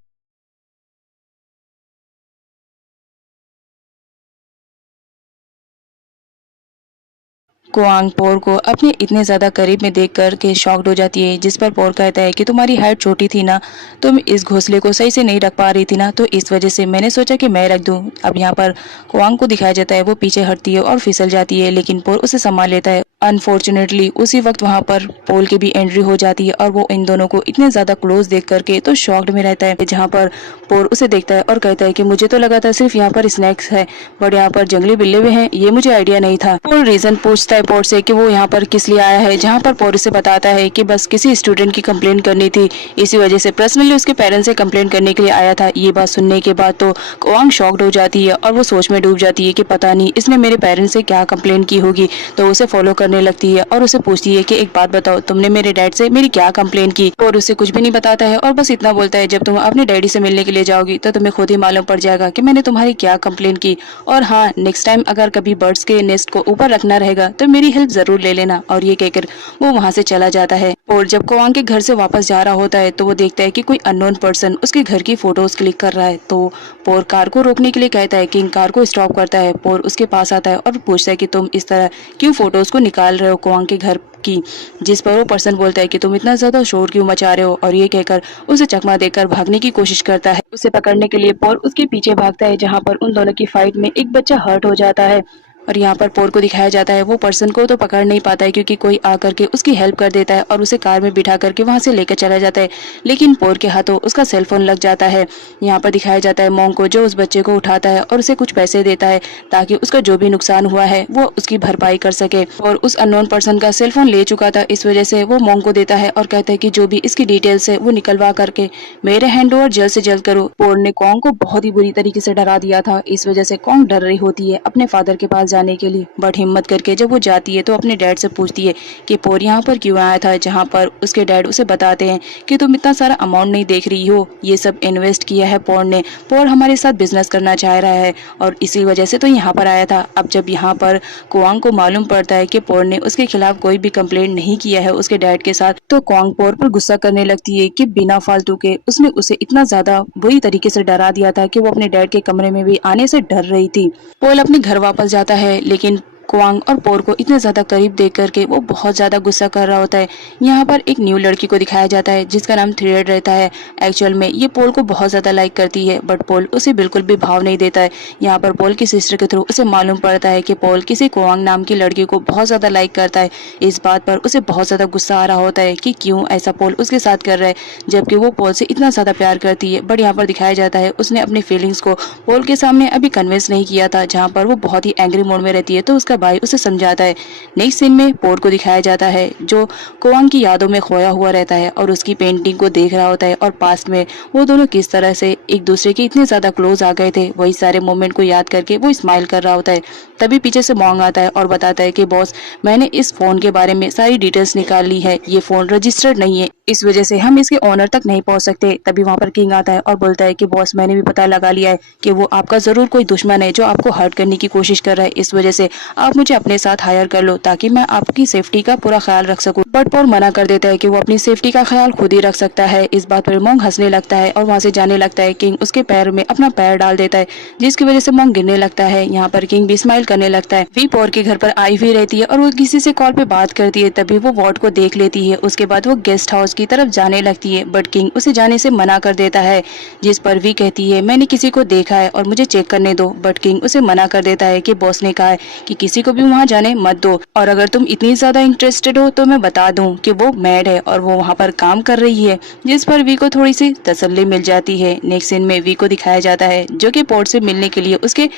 क्वांग पोर को अपने इतने ज्यादा करीब में देख कर के शॉक्ड हो जाती है, जिस पर पोर कहता है कि तुम्हारी हाइट छोटी थी ना, तुम इस घोंसले को सही से नहीं रख पा रही थी ना, तो इस वजह से मैंने सोचा कि मैं रख दूं। अब यहाँ पर क्वांग को दिखाया जाता है वो पीछे हटती है और फिसल जाती है, लेकिन पोर उसे संभाल लेता है। अनफॉर्चुनेटली उसी वक्त वहाँ पर पोल की भी एंट्री हो जाती है और वो इन दोनों को इतने ज्यादा क्लोज देख करके तो शॉक्ड में रहता है। जहाँ पर पोर उसे देखता है और कहता है कि मुझे तो लगा था सिर्फ यहाँ पर स्नैक्स है, बट यहाँ पर जंगली बिल्ले भी हैं, ये मुझे आइडिया नहीं था। पोर रीजन पूछता है पोर से कि वो यहाँ पर किस लिए आया है, जहाँ पर पोर उसे बताता है कि बस किसी स्टूडेंट की कंप्लेन करनी थी, इसी वजह से पर्सनली उसके पेरेंट्स से कंप्लेन करने के लिए आया था। ये बात सुनने के बाद तो क्वांग शॉक्ड हो जाती है और वो सोच में डूब जाती है कि पता नहीं इसने मेरे पेरेंट्स से क्या कंप्लेन की होगी। तो उसे फॉलो करने लगती है और उसे पूछती है कि एक बात बताओ, तुमने मेरे डैड से मेरी क्या कंप्लेन की। और उसे कुछ भी नहीं बताता है और बस इतना बोलता है जब तुम अपने डैडी से मिलने के लिए जाओगी तो तुम्हें खुद ही मालूम पड़ जाएगा कि मैंने तुम्हारी क्या कंप्लेन की। और हाँ, नेक्स्ट टाइम अगर कभी बर्ड्स के नेस्ट को ऊपर रखना रहेगा तो मेरी हेल्प जरूर ले लेना। और ये कहकर वो वहाँ से चला जाता है। और जब क्वांग के घर से वापस जा रहा होता है तो वो देखता है कि कोई अननोन पर्सन उसके घर की फोटोज क्लिक कर रहा है। तो पोर कार को रोकने के लिए कहता है। किंग कार को स्टॉप करता है। पोर उसके पास आता है और पूछता है कि तुम इस तरह क्यों फोटोज को निकाल रहे हो क्वांग के घर की, जिस पर वो पर्सन बोलता है कि तुम इतना ज्यादा शोर क्यों मचा रहे हो, और ये कहकर उसे चकमा देकर भागने की कोशिश करता है। उसे पकड़ने के लिए पोर उसके पीछे भागता है, जहाँ पर उन दोनों की फाइट में एक बच्चा हर्ट हो जाता है। और यहाँ पर पोर को दिखाया जाता है वो पर्सन को तो पकड़ नहीं पाता है क्योंकि कोई आकर के उसकी हेल्प कर देता है और उसे कार में बिठा करके वहां से लेकर चला जाता है। लेकिन पोर के हाथों उसका सेल फोन लग जाता है। यहाँ पर दिखाया जाता है मोंग को, जो उस बच्चे को उठाता है और उसे कुछ पैसे देता है ताकि उसका जो भी नुकसान हुआ है वो उसकी भरपाई कर सके। और उस अननोन पर्सन का सेल फोन ले चुका था, इस वजह से वो मोंग को देता है और कहता है कि जो भी इसकी डिटेल्स है वो निकलवा करके मेरे हैंड ओवर जल्द से जल्द करो। पोर ने कॉन्ग को बहुत ही बुरी तरीके से डरा दिया था, इस वजह से कॉन्ग डर रही होती है अपने फादर के पास जाने के लिए। बट हिम्मत करके जब वो जाती है तो अपने डैड से पूछती है कि पोर यहाँ पर क्यों आया था, जहाँ पर उसके डैड उसे बताते हैं कि तुम इतना सारा अमाउंट नहीं देख रही हो, ये सब इन्वेस्ट किया है पोर ने। पोर हमारे साथ बिजनेस करना चाह रहा है और इसी वजह से तो यहाँ पर आया था। अब जब यहाँ पर क्वांग को मालूम पड़ता है कि पोर ने उसके खिलाफ कोई भी कंप्लेंट नहीं किया है उसके डैड के साथ, तो क्वांग पोर पर गुस्सा करने लगती है कि बिना फालतू के उसने उसे इतना ज्यादा बुरी तरीके से डरा दिया था कि वो अपने डैड के कमरे में भी आने से डर रही थी। पोल अपने घर वापस जाता है, लेकिन क्वांग और पोर को इतने ज्यादा करीब देख करके वो बहुत ज्यादा गुस्सा कर रहा होता है। यहाँ पर एक न्यू लड़की को दिखाया जाता है जिसका नाम थ्रेड रहता है। एक्चुअल में ये पोल को बहुत ज्यादा लाइक करती है, बट पोल उसे बिल्कुल भी भाव नहीं देता है। यहाँ पर पोल की सिस्टर के थ्रू उसे मालूम पड़ता है कि पोल किसी क्वांग नाम की लड़की को बहुत ज्यादा लाइक करता है। इस बात पर उसे बहुत ज्यादा गुस्सा आ रहा होता है कि क्यों ऐसा पोल उसके साथ कर रहा है, जबकि वो पोल से इतना ज्यादा प्यार करती है। बट यहाँ पर दिखाया जाता है उसने अपनी फीलिंग्स को पोल के सामने अभी कन्विंस नहीं किया था, जहाँ पर वो बहुत ही एंग्री मोड में रहती है। तो उसका भाई उसे समझाता है। नेक्स्ट सीन में पोर को दिखाया जाता है जो क्वांग की यादों में खोया हुआ रहता है और उसकी पेंटिंग को देख रहा होता है, और पास्ट में वो दोनों किस तरह से एक दूसरे के इतने ज्यादा क्लोज आ गए थे, वही सारे मोमेंट को याद करके वो स्माइल कर रहा होता है। तभी पीछे से मोंग आता है और बताता है कि बॉस, मैंने इस फोन के बारे में सारी डिटेल्स निकाल ली है, ये फोन रजिस्टर्ड नहीं है, इस वजह से हम इसके ओनर तक नहीं पहुंच सकते। तभी वहां पर किंग आता है और बोलता है कि बॉस, मैंने भी पता लगा लिया है कि वो आपका जरूर कोई दुश्मन है जो आपको हर्ट करने की कोशिश कर रहा है, इस वजह से आप मुझे अपने साथ हायर कर लो ताकि मैं आपकी सेफ्टी का पूरा ख्याल रख सकूं। बट पोर मना कर देता है कि वो अपनी सेफ्टी का ख्याल खुद ही रख सकता है। इस बात पर मोंग हंसने लगता है और वहां से जाने लगता है। किंग उसके पैर में अपना पैर डाल देता है जिसकी वजह से मोंग गिरने लगता है। यहाँ पर किंग भी स्माइल करने लगता है। वी पोर के घर पर आई हुई रहती है और वो किसी से कॉल पे बात करती है। तभी वो वार्ड को देख लेती है। उसके बाद वो गेस्ट हाउस की तरफ जाने लगती है, बट किंग उसे जाने से मना कर देता है, जिस पर वी कहती है मैंने किसी को देखा है और मुझे चेक करने दो। बट किंग उसे मना कर देता है कि बॉस ने कहा है कि किसी को भी वहाँ जाने मत दो, और अगर तुम इतनी ज्यादा इंटरेस्टेड हो तो मैं बता दूं कि वो मैड है और वो वहाँ पर काम कर रही है, जिस पर वी को थोड़ी सी तसल्ली मिल जाती है। नेक्स्ट सीन में वी को दिखाया जाता है जो कि पोर्ट से मिलने के लिए उसके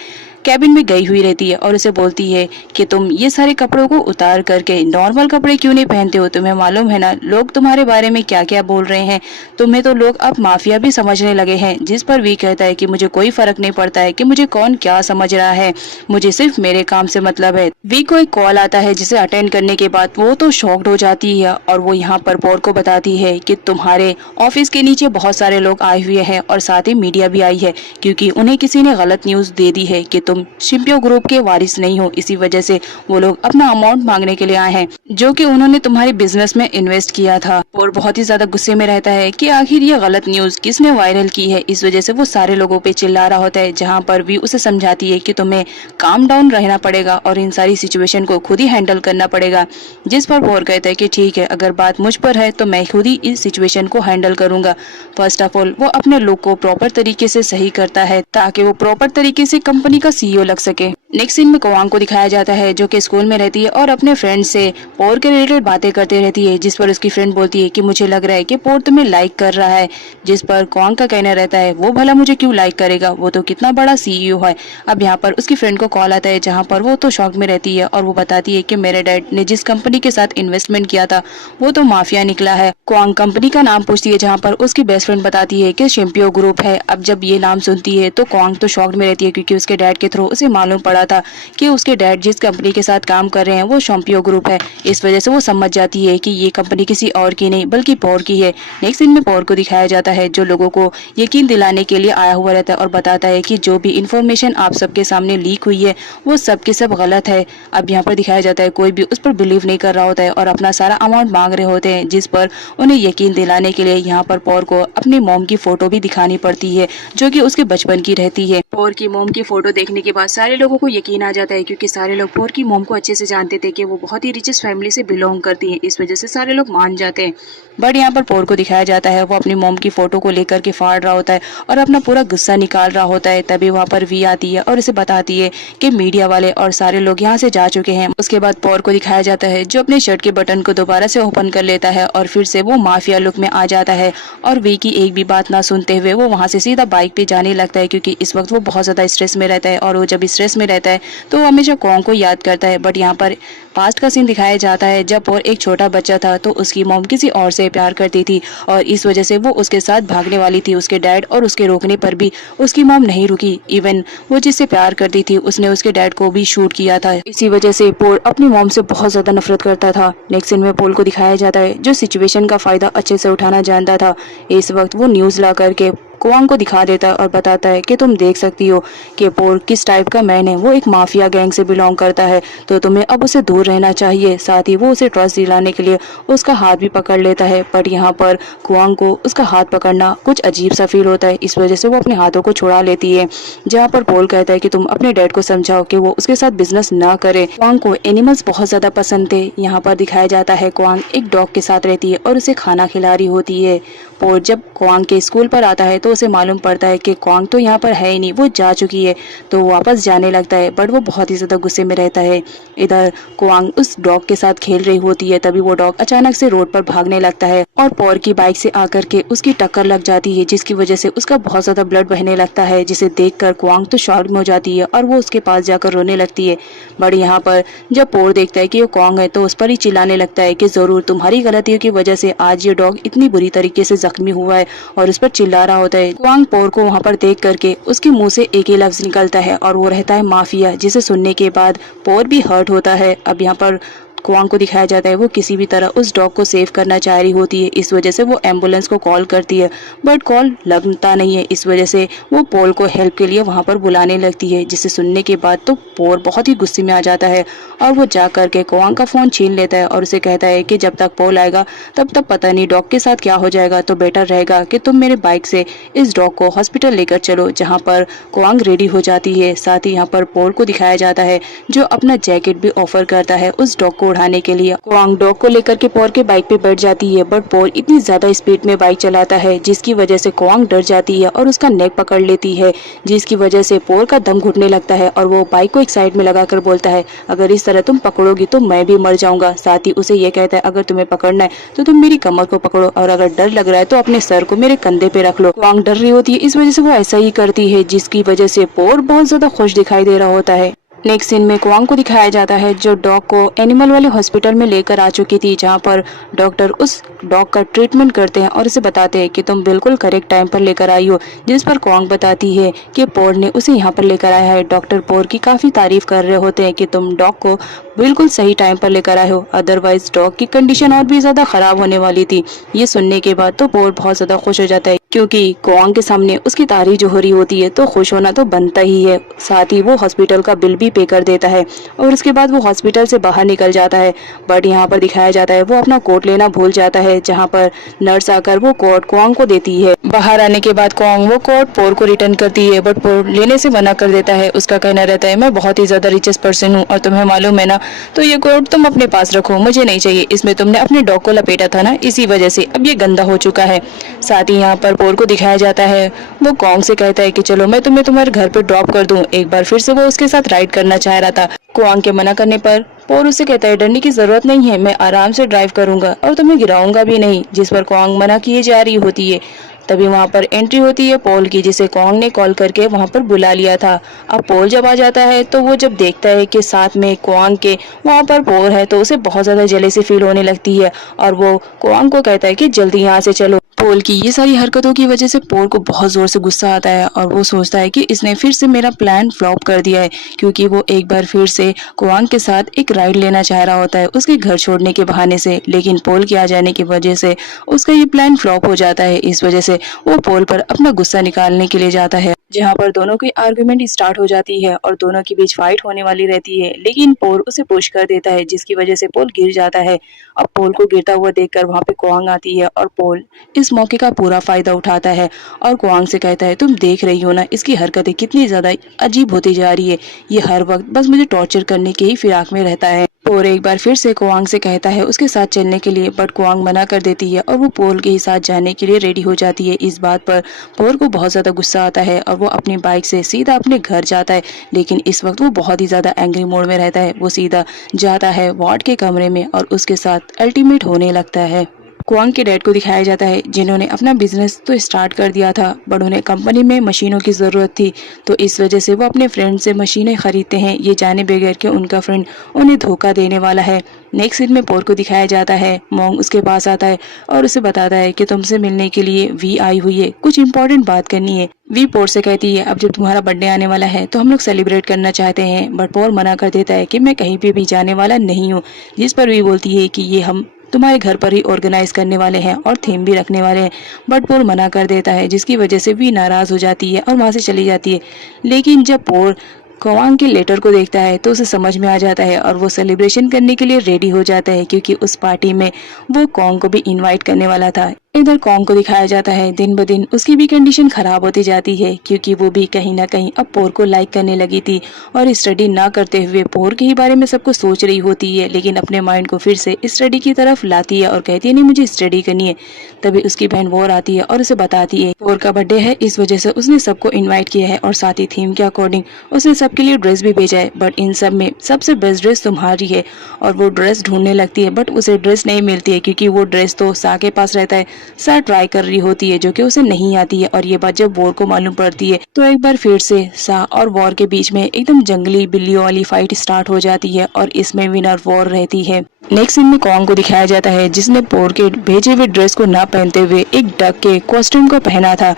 कैबिन में गई हुई रहती है और उसे बोलती है कि तुम ये सारे कपड़ों को उतार करके नॉर्मल कपड़े क्यों नहीं पहनते हो, तुम्हें मालूम है ना लोग तुम्हारे बारे में क्या क्या बोल रहे हैं, तुम्हें तो लोग अब माफिया भी समझने लगे हैं। जिस पर वी कहता है कि मुझे कोई फर्क नहीं पड़ता है कि मुझे कौन क्या समझ रहा है, मुझे सिर्फ मेरे काम से मतलब है। वी को एक कॉल आता है जिसे अटेंड करने के बाद वो तो शॉक्ड हो जाती है और वो यहाँ पर पॉल को बताती है कि तुम्हारे ऑफिस के नीचे बहुत सारे लोग आए हुए हैं और साथ ही मीडिया भी आई है, क्योंकि उन्हें किसी ने गलत न्यूज दे दी है कि तुम शिम्पियो ग्रुप के वारिस नहीं हो। इसी वजह से वो लोग अपना अमाउंट मांगने के लिए आए हैं जो कि उन्होंने तुम्हारे बिजनेस में इन्वेस्ट किया था। और बहुत ही ज्यादा गुस्से में रहता है कि आखिर ये गलत न्यूज किसने वायरल की है। इस वजह से वो सारे लोगों पे चिल्ला रहा होता है, जहाँ पर भी उसे समझाती है कि तुम्हें काम डाउन रहना पड़ेगा और इन सारी सिचुएशन को खुद ही हैंडल करना पड़ेगा। जिस पर पॉल कहता है कि ठीक है, अगर बात मुझ पर है तो मैं खुद ही इस सिचुएशन को हैंडल करूंगा। फर्स्ट ऑफ ऑल वो अपने लुक को प्रॉपर तरीके से सही करता है ताकि वो प्रॉपर तरीके से कंपनी का सीईओ लग सके। नेक्स्ट सीन में कोवांग को दिखाया जाता है जो कि स्कूल में रहती है और अपने फ्रेंड से पॉल के रिलेटेड बातें करती रहती है, जिस पर उसकी फ्रेंड बोलती है कि मुझे लग रहा है कि पॉल तुम्हें लाइक कर रहा है। जिस पर कोवांग का कहना रहता है वो भला मुझे क्यों लाइक करेगा, वो तो कितना बड़ा सीईओ है। अब यहाँ पर उसकी फ्रेंड को कॉल आता है जहाँ पर वो तो शॉक में रहती है और वो बताती है कि मेरे डैड ने जिस कंपनी के साथ इन्वेस्टमेंट किया था वो तो माफिया निकला है। कोवांग कंपनी का नाम पूछती है जहाँ पर उसकी बेस्ट फ्रेंड बताती है कि शिम्पियो ग्रुप है। अब जब ये नाम सुनती है तो कोवांग तो शॉक्ड में रहती है, क्योंकि उसके डैड के थ्रू उसे मालूम पड़ा था कि उसके डैड जिस कंपनी के साथ काम कर रहे हैं वो शिम्पियो ग्रुप है। इस वजह से वो समझ जाती है कि ये कंपनी किसी और की नहीं बल्कि पॉल की है। नेक्स्ट सीन में पॉल को दिखाया जाता है जो लोगों को यकीन दिलाने के लिए आया हुआ रहता है और बताता है कि जो भी इंफॉर्मेशन आप सबके सामने लीक हुई है वो सब के सब गलत है। अब यहाँ पर दिखाया जाता है कोई भी उस पर बिलीव नहीं कर रहा होता है और अपना सारा अमाउंट मांग रहे होते हैं, जिस पर उन्हें यकीन दिलाने के लिए यहाँ पर पॉल को अपनी मॉम की फोटो भी दिखानी पड़ती है जो कि उसके बचपन की रहती है। पॉल की मॉम की फोटो देखने के बाद सारे लोगों को यकीन आ जाता है, क्योंकि सारे लोग पॉल की मॉम को अच्छे से जानते थे कि वो बहुत ही रिचेस्ट फैमिली से बिलोंग करती है। इस वजह से सारे लोग मान जाते हैं। बट यहाँ पर पॉल को दिखाया जाता है वो अपनी मॉम की फोटो को लेकर के फाड़ रहा होता है और अपना पूरा गुस्सा निकाल रहा होता है। तभी वहाँ पर वी आती है और इसे बताती है कि मीडिया वाले और सारे लोग यहाँ से जा चुके हैं। उसके बाद पॉल को दिखाया जाता है जो अपने शर्ट के बटन को दोबारा से ओपन कर लेता है और फिर से वो माफिया लुक में आ जाता है और वी की एक भी बात ना सुनते हुए वो वहाँ से सीधा बाइक पे जाने लगता है, क्योंकि इस वक्त वो बहुत ज्यादा स्ट्रेस में रहता है और वो जब स्ट्रेस में रहता है तो वो हमेशा कोवांग को याद करता है। बट यहाँ पर पास्ट का सीन दिखाया जाता है जब पॉल एक छोटा बच्चा था तो उसकी मॉम किसी और से प्यार करती थी और इस वजह से वो उसके साथ भागने वाली थी। उसके डैड और उसके रोकने पर भी उसकी मॉम नहीं रुकी। इवन वो जिससे प्यार करती थी उसने उसके डैड को भी शूट किया था। इसी वजह से पॉल अपनी मॉम से बहुत ज्यादा नफरत करता था। नेक्स्ट सीन में पॉल को दिखाया जाता है जो सिचुएशन का फायदा अच्छे से उठाना जानता था। इस वक्त वो न्यूज ला करके कोवांग को दिखा देता है और बताता है कि तुम देख सकती हो कि पॉल किस टाइप का मैन है, वो एक माफिया गैंग से बिलोंग करता है, तो तुम्हें अब उसे दूर रहना चाहिए। साथ ही वो उसे ट्रस्ट दिलाने के लिए उसका हाथ भी पकड़ लेता है। पर यहाँ पर कोवांग को उसका हाथ पकड़ना कुछ अजीब सा फील होता है, इस वजह से वो अपने हाथों को छुड़ा लेती है। जहाँ पर पॉल कहता है कि तुम अपने डैड को समझाओ कि वो उसके साथ बिजनेस ना करे। कोवांग को एनिमल्स बहुत ज्यादा पसंद थे। यहाँ पर दिखाया जाता है कोवांग एक डॉग के साथ रहती है और उसे खाना खिला रही होती है। पॉल जब कोवांग के स्कूल पर आता है तो उसे मालूम पड़ता है कि कोवांग तो यहाँ पर है ही नहीं, वो जा चुकी है। तो वो वापस जाने लगता है बट वो बहुत ही ज्यादा गुस्से में रहता है। इधर कोवांग उस डॉग के साथ खेल रही होती है, तभी वो डॉग अचानक से रोड पर भागने लगता है और पॉल की बाइक से आकर के उसकी टक्कर लग जाती है, जिसकी वजह से उसका बहुत ज्यादा ब्लड बहने लगता है, जिसे देखकर कोवांग तो शॉक में हो जाती है और वो उसके पास जाकर रोने लगती है। बट यहाँ पर जब पॉल देखता है कि वो कोवांग है तो उस पर ही चिल्लाने लगता है कि जरूर तुम्हारी गलतियों की वजह से आज ये डॉग इतनी बुरी तरीके से जख्मी हुआ है और उस पर चिल्ला रहा होता है। कोवांग पॉल को वहाँ पर देख करके उसके मुंह से एक ही लफ्ज निकलता है और वो रहता है माफिया, जिसे सुनने के बाद पॉल भी हर्ट होता है। अब यहाँ पर कोवांग को दिखाया जाता है वो किसी भी तरह उस डॉग को सेव करना चाह रही होती है। इस वजह से वो एम्बुलेंस को कॉल करती है बट कॉल लगता नहीं है। इस वजह से वो पॉल को हेल्प के लिए वहां पर बुलाने लगती है, जिसे सुनने के बाद तो पॉल बहुत ही गुस्से में आ जाता है और वो जा करके कोवांग का फोन छीन लेता है और उसे कहता है कि जब तक पॉल आएगा तब तक पता नहीं डॉग के साथ क्या हो जाएगा, तो बेटर रहेगा कि तुम मेरे बाइक से इस डॉग को हॉस्पिटल लेकर चलो। जहाँ पर कोवांग रेडी हो जाती है। साथ ही यहाँ पर पॉल को दिखाया जाता है जो अपना जैकेट भी ऑफर करता है उस डॉग को उड़ाने के लिए। क्वांग डॉग को लेकर के पोर के बाइक पे बैठ जाती है, बट पोर इतनी ज्यादा स्पीड में बाइक चलाता है जिसकी वजह से क्वांग डर जाती है और उसका नेक पकड़ लेती है, जिसकी वजह से पोर का दम घुटने लगता है और वो बाइक को एक साइड में लगाकर बोलता है, अगर इस तरह तुम पकड़ोगी तो मैं भी मर जाऊंगा। साथ ही उसे ये कहता है, अगर तुम्हें पकड़ना है तो तुम मेरी कमर को पकड़ो और अगर डर लग रहा है तो अपने सर को मेरे कंधे पे रख लो। क्वांग डर रही होती है, इस वजह से वो ऐसा ही करती है, जिसकी वजह से पोर बहुत ज्यादा खुश दिखाई दे रहा होता है। नेक्स्ट सीन में क्वांग को दिखाया जाता है जो डॉग को एनिमल वाले हॉस्पिटल में लेकर आ चुकी थी, जहां पर डॉक्टर उस डॉग का ट्रीटमेंट करते हैं और उसे बताते हैं कि तुम बिल्कुल करेक्ट टाइम पर लेकर आई हो, जिस पर क्वांग बताती है कि पोर ने उसे यहाँ पर लेकर आया है। डॉक्टर पोर की काफी तारीफ कर रहे होते हैं कि तुम डॉग को बिल्कुल सही टाइम पर लेकर आए हो, अदरवाइज डॉग की कंडीशन और भी ज्यादा खराब होने वाली थी। ये सुनने के बाद तो पोर बहुत ज्यादा खुश हो जाता है, क्योंकि क्वांग के सामने उसकी तारीफ जो हो रही होती है तो खुश होना तो बनता ही है। साथ ही वो हॉस्पिटल का बिल भी पे कर देता है और उसके बाद वो हॉस्पिटल से बाहर निकल जाता है। बट यहाँ पर दिखाया जाता है वो अपना कोट लेना भूल जाता है, जहाँ पर नर्स आकर वो कोट क्वांग को देती है। बाहर आने के बाद क्वांग वो कोट पोर को रिटर्न करती है, बट पोर लेने से मना कर देता है। उसका कहना रहता है, मैं बहुत ही ज्यादा रिचेस्ट पर्सन हूँ और तुम्हें मालूम है ना, तो ये कोट तुम अपने पास रखो, मुझे नहीं चाहिए, इसमें तुमने अपने डॉग को लपेटा था ना, इसी वजह से अब ये गंदा हो चुका है। साथ ही यहाँ पर पोर को दिखाया जाता है वो क्वांग से कहता है कि चलो मैं तुम्हें तुम्हारे घर पे ड्रॉप कर दूं। एक बार फिर से वो उसके साथ राइड करना चाह रहा था। क्वांग के मना करने पर पोर उससे कहता है, डरने की जरूरत नहीं है, मैं आराम से ड्राइव करूंगा और तुम्हें गिराऊंगा भी नहीं, जिस पर क्वांग मना किए जा रही होती है। तभी वहाँ पर एंट्री होती है पोल की, जिसे क्वांग ने कॉल करके वहाँ पर बुला लिया था। अब पोल जब आ जाता है तो वो जब देखता है कि साथ में क्वांग के वहाँ पर पोर है तो उसे बहुत ज्यादा जेलसी फील होने लगती है और वो क्वांग को कहता है कि जल्दी यहाँ से चलो। पोल की ये सारी हरकतों की वजह से पोल को बहुत जोर से गुस्सा आता है और वो सोचता है कि इसने फिर से मेरा प्लान फ्लॉप कर दिया है, क्योंकि वो एक बार फिर से क्वांग के साथ एक राइड लेना चाह रहा होता है उसके घर छोड़ने के बहाने से, लेकिन पोल के आ जाने की वजह से उसका ये प्लान फ्लॉप हो जाता है। इस वजह से वो पोल पर अपना गुस्सा निकालने के लिए जाता है, जहाँ पर दोनों की आर्गुमेंट स्टार्ट हो जाती है और दोनों के बीच फाइट होने वाली रहती है, लेकिन पोल उसे पुश कर देता है, जिसकी वजह से पोल गिर जाता है। अब पोल को गिरता हुआ देखकर वहाँ पे क्वांग आती है और पोल इस मौके का पूरा फायदा उठाता है और क्वांग से कहता है, तुम देख रही हो ना इसकी हरकतें कितनी ज्यादा अजीब होती जा रही है, ये हर वक्त बस मुझे टॉर्चर करने के ही फिराक में रहता है। पोल एक बार फिर से क्वांग से कहता है उसके साथ चलने के लिए, बट क्वांग मना कर देती है और वो पोल के ही साथ जाने के लिए रेडी हो जाती है। इस बात पर पोल को बहुत ज्यादा गुस्सा आता है और वो अपनी बाइक से सीधा अपने घर जाता है, लेकिन इस वक्त वो बहुत ही ज्यादा एंग्री मोड में रहता है। वो सीधा जाता है वार्ड के कमरे में और उसके साथ अल्टीमेट होने लगता है। क्वांग के डैड को दिखाया जाता है जिन्होंने अपना बिजनेस तो स्टार्ट कर दिया था, बट उन्हें कंपनी में मशीनों की ज़रूरत थी, तो इस वजह से वो अपने फ्रेंड से मशीनें खरीदते हैं, ये जाने बगैर कि उनका फ्रेंड उन्हें धोखा देने वाला है। नेक्स्ट सीन में पोर को दिखाया जाता है मोंग उसके पास आता है और उसे बताता है कि तुमसे मिलने के लिए वी आई हुई है, कुछ इंपॉर्टेंट बात करनी है। वी पोर से कहती है, अब जब तुम्हारा बर्थडे आने वाला है तो हम लोग सेलिब्रेट करना चाहते हैं, बट पोर मना कर देता है कि मैं कहीं पे भी जाने वाला नहीं हूँ, जिस पर वी बोलती है कि ये हम तुम्हारे घर पर ही ऑर्गेनाइज करने वाले हैं और थीम भी रखने वाले हैं, बट पोर मना कर देता है, जिसकी वजह से वी नाराज हो जाती है और वहां से चली जाती है। लेकिन जब पोर क्वांग के लेटर को देखता है तो उसे समझ में आ जाता है और वो सेलिब्रेशन करने के लिए रेडी हो जाता है, क्योंकि उस पार्टी में वो क्वांग को भी इनवाइट करने वाला था। इधर क्वांग को दिखाया जाता है दिन ब दिन उसकी भी कंडीशन खराब होती जाती है, क्योंकि वो भी कहीं ना कहीं अब पोर को लाइक करने लगी थी और स्टडी ना करते हुए पोर के ही बारे में सब कुछ सोच रही होती है, लेकिन अपने माइंड को फिर से स्टडी की तरफ लाती है और कहती है नहीं मुझे स्टडी करनी है। तभी उसकी बहन वोर आती है और उसे बताती है पोर का बर्थडे है, इस वजह से उसने सबको इन्वाइट किया है और साथ ही थीम के अकॉर्डिंग उसने सबके लिए ड्रेस भी भेजा है, बट इन सब में सबसे बेस्ट ड्रेस तुम्हारी है। और वो ड्रेस ढूंढने लगती है, बट उसे ड्रेस नहीं मिलती है, क्योंकि वो ड्रेस तो सा के पास रहता है, सा ट्राई कर रही होती है जो कि उसे नहीं आती है। और ये बात जब वॉर को मालूम पड़ती है तो एक बार फिर से सा और वॉर के बीच में एकदम जंगली बिल्लियों वाली फाइट स्टार्ट हो जाती है और इसमें विनर वॉर रहती है। नेक्स्ट सीन में क्वांग को दिखाया जाता है जिसने पोर के भेजे हुए ड्रेस को ना पहनते हुए एक डक के कॉस्ट्यूम को पहना था,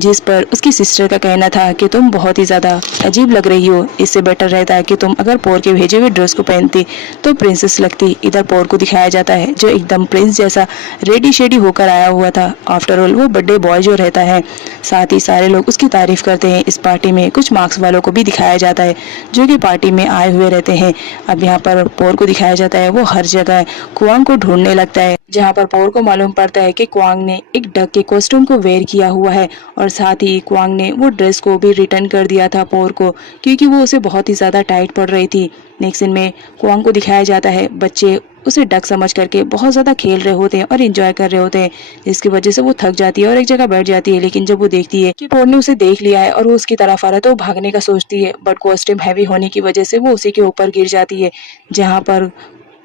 जिस पर उसकी सिस्टर का कहना था कि तुम बहुत ही ज्यादा अजीब लग रही हो, इससे बेटर रहता है कि तुम अगर पोर के भेजे हुए ड्रेस को पहनती तो प्रिंसेस लगती। इधर पोर को दिखाया जाता है जो एकदम प्रिंस जैसा रेडी शेडी होकर आया हुआ था, आफ्टर ऑल वो बर्थडे बॉय जो रहता है। साथ ही सारे लोग उसकी तारीफ करते हैं। इस पार्टी में कुछ मार्क्स वालों को भी दिखाया जाता है जो कि पार्टी में आए हुए रहते हैं। अब यहाँ पर पोर को दिखाया जाता है वो हर जगह क्वांग को ढूंढने लगता है, जहाँ पर पोर को मालूम पड़ता है कि क्वांग ने एक डक के कॉस्ट्यूम को वेयर किया हुआ है और और साथ ही क्वांग ने वो ड्रेस को भी रिटर्न कर दिया था पोर को, क्योंकि वो उसे बहुत ही ज़्यादा टाइट पड़ रही थी। नेक्स्ट सीन में क्वांग को दिखाया जाता है बच्चे उसे डक समझ करके बहुत ज़्यादा खेल रहे होते हैं और एंजॉय कर रहे होते हैं, जिसकी वजह से वो थक जाती है और एक जगह बैठ जाती है। लेकिन जब वो देखती है कि पोर ने उसे देख लिया है और वो उसकी तरफ आ रहा है तो वो भागने का सोचती है, बट कॉस्ट्यूम हैवी होने की वजह से वो उसी के ऊपर गिर जाती है, जहाँ पर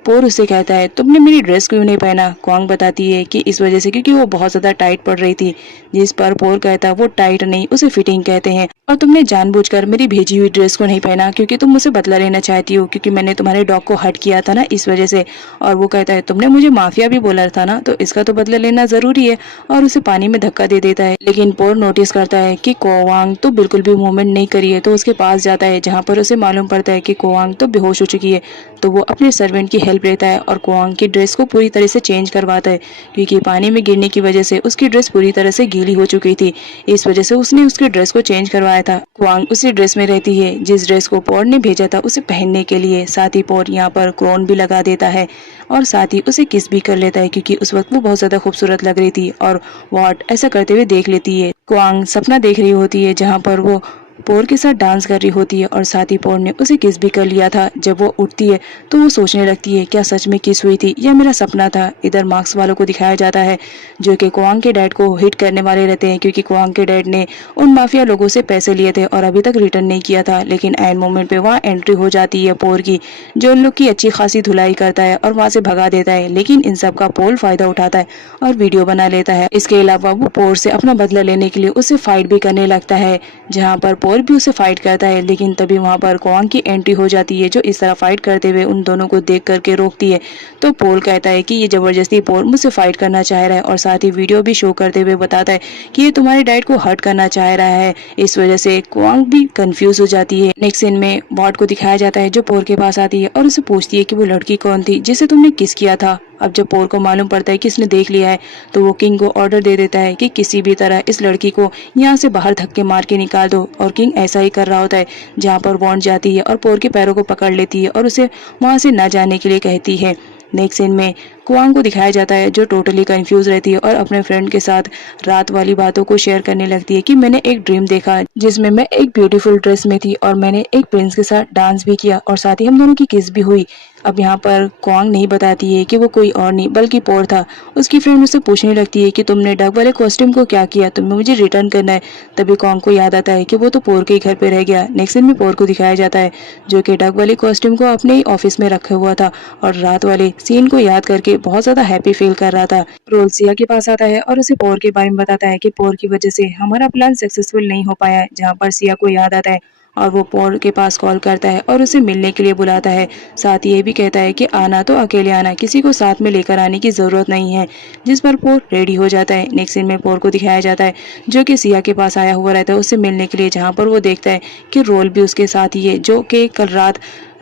पोर उससे कहता है तुमने मेरी ड्रेस क्यों नहीं पहना। क्वांग बताती है कि इस वजह से, क्योंकि वो बहुत ज़्यादा टाइट पड़ रही थी। जिस पर पोर कहता है वो टाइट नहीं, उसे फिटिंग कहते हैं, और तुमने जानबूझकर मेरी भेजी हुई ड्रेस को नहीं पहना क्योंकि तुम मुझसे बदला लेना चाहती हो, क्योंकि मैंने तुम्हारे डॉग को हर्ट किया था ना, इस वजह से। और वो कहता है तुमने मुझे माफिया भी बोला था ना, तो इसका तो बदला लेना जरूरी है, और उसे पानी में धक्का दे देता है। लेकिन पोर नोटिस करता है कि कोवांग तो बिल्कुल भी मूवमेंट नहीं करी है, तो उसके पास जाता है, जहाँ पर उसे मालूम पड़ता है कि कोवांग तो बेहोश हो चुकी है। तो वो अपने सर्वेंट की हेल्प लेता है और कोवांग की ड्रेस को पूरी तरह से चेंज करवाता है, क्योंकि पानी में गिरने की वजह से उसकी ड्रेस पूरी तरह से गीली हो चुकी थी। इस वजह से उसने उसकी ड्रेस को चेंज करवाया था। क्वांग उसी ड्रेस में रहती है जिस ड्रेस को पोर ने भेजा था उसे पहनने के लिए। साथ ही पोर यहाँ पर क्रोन भी लगा देता है और साथ ही उसे किस भी कर लेता है, क्योंकि उस वक्त वो बहुत ज्यादा खूबसूरत लग रही थी और वॉट ऐसा करते हुए देख लेती है। क्वांग सपना देख रही होती है जहाँ पर वो पोर के साथ डांस कर रही होती है और साथ ही पोर ने उसे किस भी कर लिया था। जब वो उठती है तो वो सोचने लगती है क्या सच में किस हुई थी या मेरा सपना था। इधर मार्क्स वालों को दिखाया जाता है जो कि क्वांग के डैड को हिट करने वाले रहते हैं, क्योंकि क्वांग के डैड ने उन माफिया लोगों से पैसे लिए थे और अभी तक रिटर्न नहीं किया था। लेकिन एंड मोमेंट पे वहाँ एंट्री हो जाती है पोर की, जो उन लोग की अच्छी खासी धुलाई करता है और वहाँ से भगा देता है। लेकिन इन सब का पोल फायदा उठाता है और वीडियो बना लेता है। इसके अलावा वो पोर से अपना बदला लेने के लिए उसे फाइट भी करने लगता है, जहाँ पर पोर भी उसे फाइट करता है। लेकिन तभी वहाँ पर क्वांग की एंट्री हो जाती है, जो इस तरह फाइट करते हुए उन दोनों को देख करके रोकती है। तो पोल कहता है कि ये जबरदस्ती पोर मुझसे फाइट करना चाह रहा है, और साथ ही वीडियो भी शो करते हुए बताता है कि ये तुम्हारे डैड को हर्ट करना चाह रहा है। इस वजह से क्वांग भी कंफ्यूज हो जाती है। नेक्स्ट सीन में बॉट को दिखाया जाता है जो पोर के पास आती है और उसे पूछती है कि वो लड़की कौन थी जिसे तुमने किस किया था। अब जब पोर को मालूम पड़ता है कि इसने देख लिया है, तो वो किंग को ऑर्डर दे देता है कि किसी भी तरह इस लड़की को यहाँ से बाहर धक्के मार के निकाल दो। और किंग ऐसा ही कर रहा होता है, जहाँ पर वॉन्ड जाती है और पोर के पैरों को पकड़ लेती है और उसे वहाँ से न जाने के लिए कहती है। नेक्स्ट सीन में क्वांग को दिखाया जाता है जो टोटली कंफ्यूज रहती है और अपने फ्रेंड के साथ रात वाली बातों को शेयर करने लगती है कि मैंने एक ड्रीम देखा जिसमें मैं एक ब्यूटीफुल ड्रेस में थी और मैंने एक प्रिंस के साथ डांस भी किया और साथ ही हम दोनों की किस भी हुई। अब यहाँ पर क्वांग नहीं बताती है कि वो कोई और नहीं बल्कि पोर था। उसकी फ्रेंड उससे पूछने लगती है कि तुमने डग वाले कॉस्ट्यूम को क्या किया, तुम्हें मुझे रिटर्न करना है। तभी क्वांग को याद आता है कि वो तो पोर के ही घर पे रह गया। नेक्स्ट सीन में पोर को दिखाया जाता है जो कि डग वाले कॉस्ट्यूम को अपने ही ऑफिस में रखा हुआ था और रात वाले सीन को याद करके बहुत ज्यादा हैप्पी फील कर रहा था। रोल सिया के पास आता है और उसे पोर के बारे में बताता है कि पोर की वजह से हमारा प्लान सक्सेसफुल नहीं हो पाया है, जहाँ पर सिया को याद आता है और वो पोर के पास कॉल करता है और उसे मिलने के लिए बुलाता है। साथ ही ये भी कहता है कि आना तो अकेले आना, किसी को साथ में लेकर आने की जरूरत नहीं है, जिस पर पोर रेडी हो जाता है। नेक्स्ट सीन में पोर को दिखाया जाता है जो कि सिया के पास आया हुआ रहता है उससे मिलने के लिए, जहाँ पर वो देखता है कि रोल भी उसके साथ ही है जो कि कल रात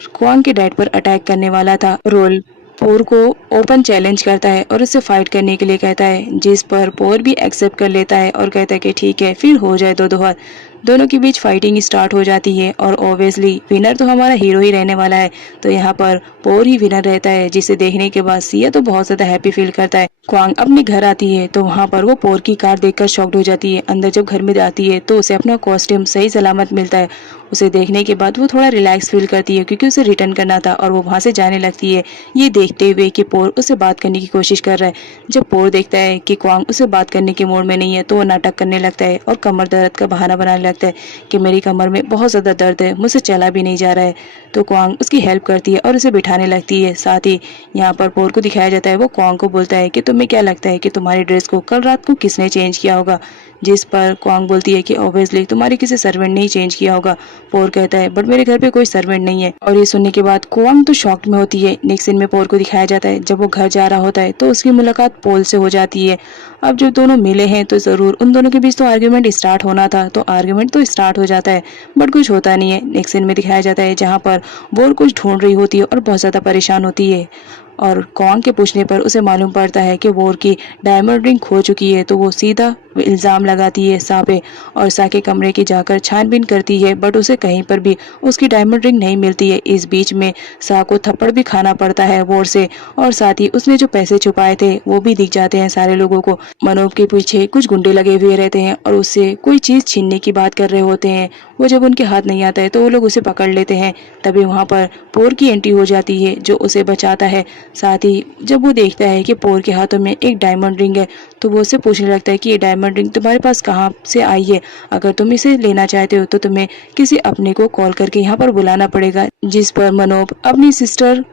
क्वांग के डैड पर अटैक करने वाला था। रोल पोर को ओपन चैलेंज करता है और उससे फाइट करने के लिए कहता है, जिस पर पोर भी एक्सेप्ट कर लेता है और कहता है कि ठीक है फिर हो जाए दो दोहर। दोनों के बीच फाइटिंग स्टार्ट हो जाती है और ऑब्वियसली विनर तो हमारा हीरो ही रहने वाला है, तो यहाँ पर पोर ही विनर रहता है, जिसे देखने के बाद सिया तो बहुत ज्यादा हैप्पी फील करता है। क्वांग अपने घर आती है तो वहाँ पर वो पोर की कार देखकर शॉक्ड हो जाती है। अंदर जब घर में जाती है तो उसे अपना कॉस्ट्यूम सही सलामत मिलता है। उसे देखने के बाद वो थोड़ा रिलैक्स फील करती है क्योंकि उसे रिटर्न करना था और वो वहाँ से जाने लगती है, ये देखते हुए कि पोर उससे बात करने की कोशिश कर रहा है। जब पोर देखता है कि क्वांग उसे बात करने के मूड में नहीं है तो वो नाटक करने लगता है और कमर दर्द का बहाना बनाने लगता है कि मेरी कमर में बहुत ज़्यादा दर्द है, मुझसे चला भी नहीं जा रहा है। तो क्वांग उसकी हेल्प करती है और उसे बिठाने लगती है। साथ ही यहाँ पर पोर को दिखाया जाता है वो क्वांग को बोलता है कि तुम्हें क्या लगता है कि तुम्हारी ड्रेस को कल रात को किसने चेंज किया होगा, जिस पर क्वांग बोलती है कि ऑब्वियसली तुम्हारे किसी सर्वेंट ने ही चेंज किया होगा। पोर कहता है बट मेरे घर पे कोई सर्वेंट नहीं है, और ये सुनने के बाद क्वांग तो शॉक्ड में होती है। नेक्स्ट सीन में पोर को दिखाया जाता है जब वो घर जा रहा होता है तो उसकी मुलाकात पोल से हो जाती है। अब जब दोनों मिले हैं तो जरूर उन दोनों के बीच तो आर्ग्यूमेंट स्टार्ट होना था, तो आर्ग्यूमेंट तो स्टार्ट हो जाता है बट कुछ होता नहीं है। नेक्स्ट सीन में दिखाया जाता है जहाँ पर बोर कुछ ढूंढ रही होती है और बहुत ज्यादा परेशान होती है, और क्वांग के पूछने पर उसे मालूम पड़ता है कि वोर की डायमंड रिंग खो चुकी है, तो वो सीधा वो इल्ज़ाम लगाती है सा पे और सा के कमरे की जाकर छानबीन करती है, बट उसे कहीं पर भी उसकी डायमंड रिंग नहीं मिलती है। इस बीच में सा को थप्पड़ भी खाना पड़ता है वॉर से, और साथ ही उसने जो पैसे छुपाए थे वो भी दिख जाते हैं सारे लोगों को। मनोज के पीछे कुछ गुंडे लगे हुए रहते हैं और उससे कोई चीज छीनने की बात कर रहे होते हैं। वो जब उनके हाथ नहीं आता है तो वो लोग उसे पकड़ लेते हैं। तभी वहाँ पर पोर की एंट्री हो जाती है जो उसे बचाता है। साथ ही जब वो देखता है कि पोर के हाथों में एक डायमंड रिंग है तो वो उससे पूछने लगता है कि ये डायमंड रिंग तुम्हारे पास कहाँ से आई है। अगर तुम इसे लेना चाहते हो तो तुम्हें किसी अपने को कॉल करके यहाँ पर बुलाना पड़ेगा। जिस पर मनोज अपनी सिस्टर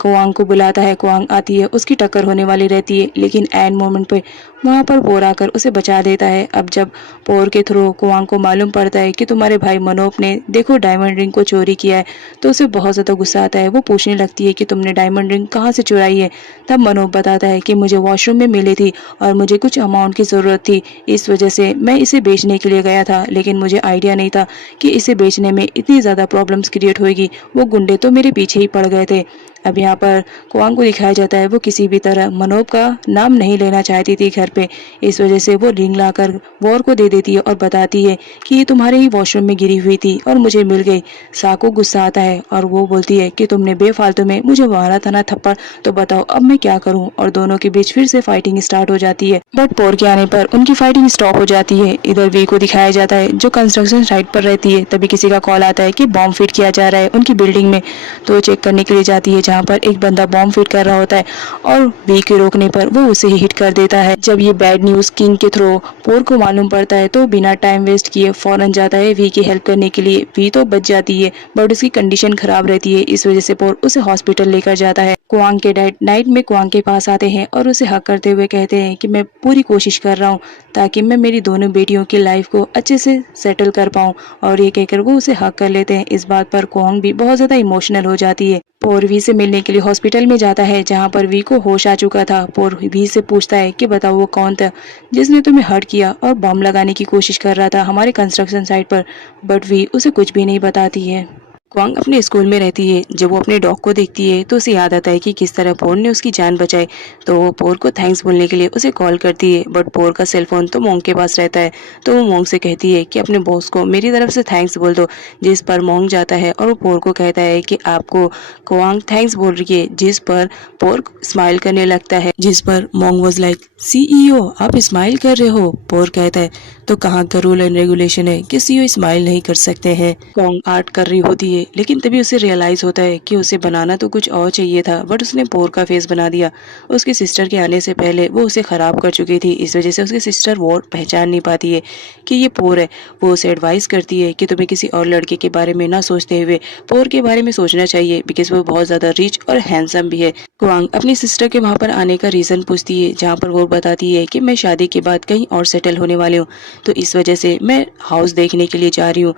कुआंग को बुलाता है। कुआंग आती है, उसकी टक्कर होने वाली रहती है, लेकिन एन मोमेंट पे वहाँ पर पोर आकर उसे बचा देता है। अब जब पोर के थ्रू कुआंग को मालूम पड़ता है कि तुम्हारे भाई मनोज ने देखो डायमंड रिंग को चोरी किया है, तो उसे बहुत ज़्यादा गुस्सा आता है। वो पूछने लगती है कि तुमने डायमंड रिंग कहाँ से चुराई है। तब मनोज बताता है कि मुझे वॉशरूम में मिली थी और मुझे कुछ अमाउंट की ज़रूरत थी, इस वजह से मैं इसे बेचने के लिए गया था, लेकिन मुझे आइडिया नहीं था कि इसे बेचने में इतनी ज़्यादा प्रॉब्लम्स क्रिएट होगी। वो गुंडे तो मेरे पीछे ही पड़ गए थे। अब यहाँ पर कुआंग को दिखाया जाता है वो किसी भी तरह मनोज का नाम नहीं लेना चाहती थी घर पे। इस वजह से वो रिंग लाकर वॉर को दे देती है और बताती है कि ये तुम्हारे ही वॉशरूम में गिरी हुई थी और मुझे मिल गई। सा को गुस्सा आता है और वो बोलती है कि तुमने बेफालतू में मुझे मारा था ना थप्पड़, तो बताओ अब मैं क्या करूं। और दोनों के बीच फिर से फाइटिंग स्टार्ट हो जाती है, बट पोर के आने पर उनकी फाइटिंग स्टॉप हो जाती है। इधर वी को दिखाया जाता है जो कंस्ट्रक्शन साइट पर रहती है। तभी किसी का कॉल आता है कि बॉम्ब फिट किया जा रहा है उनकी बिल्डिंग में, तो चेक करने के लिए जाती है जहाँ पर एक बंदा बॉम्ब फिट कर रहा होता है और वी के रोकने पर वो उसे ही हिट कर देता है। जब ये बैड न्यूज किंग के थ्रू पोर को मालूम पड़ता है तो बिना टाइम वेस्ट किए फौरन जाता है वी की हेल्प करने के लिए। वी तो बच जाती है बट उसकी कंडीशन खराब रहती है, इस वजह से पोर उसे हॉस्पिटल लेकर जाता है। कुआंग के डैड नाइट में कुआंग के पास आते हैं और उसे हक करते हुए कहते हैं कि मैं पूरी कोशिश कर रहा हूँ ताकि मैं मेरी दोनों बेटियों की लाइफ को अच्छे से सेटल कर पाऊँ, और ये कहकर वो उसे हक कर लेते हैं। इस बात पर कुआंग भी बहुत ज्यादा इमोशनल हो जाती है। पोर वी से मिलने के लिए हॉस्पिटल में जाता है जहाँ पर वी को होश आ चुका था। पोर वी से पूछता है कि बताओ वो कौन था जिसने तुम्हें हर्ट किया और बम लगाने की कोशिश कर रहा था हमारे कंस्ट्रक्शन साइट पर, बट वी उसे कुछ भी नहीं बताती है। क्वांग अपने स्कूल में रहती है। जब वो अपने डॉग को देखती है तो उसे याद आता है कि किस तरह पोर ने उसकी जान बचाई, तो वो पोर को थैंक्स बोलने के लिए उसे कॉल करती है। बट पोर का सेलफोन तो मोंग के पास रहता है, तो वो मोंग से कहती है कि अपने बॉस को मेरी तरफ से थैंक्स बोल दो। जिस पर मोंग जाता है और वो पोर को कहता है कि आपको क्वांग थैंक्स बोल रही है, जिस पर पोर स्माइल करने लगता है। जिस पर मोंग वाज लाइक सीईओ आप स्माइल कर रहे हो। पोर कहता है तो कहाँ का रूल एंड रेगुलेशन है कि सीईओ स्माइल नहीं कर सकते हैं। क्वांग आर्ट कर रही होती है, लेकिन तभी उसे रियलाइज होता है कि उसे बनाना तो कुछ और चाहिए था, बट उसने पोर का फेस बना दिया। उसकी सिस्टर के आने से पहले वो उसे खराब कर चुकी थी, इस वजह से उसकी सिस्टर वो पहचान नहीं पाती है कि ये पोर है। वो उसे एडवाइस करती है कि तुम्हें किसी और लड़के के बारे में ना सोचते हुए पोर के बारे में सोचना चाहिए, बिकॉज वो बहुत ज्यादा रिच और हैंडसम भी है। क्वांग अपनी सिस्टर के वहाँ पर आने का रीजन पूछती है, जहाँ पर वो बताती है कि मैं शादी के बाद कहीं और सेटल होने वाली हूँ, तो इस वजह से मैं हाउस देखने के लिए जा रही हूँ।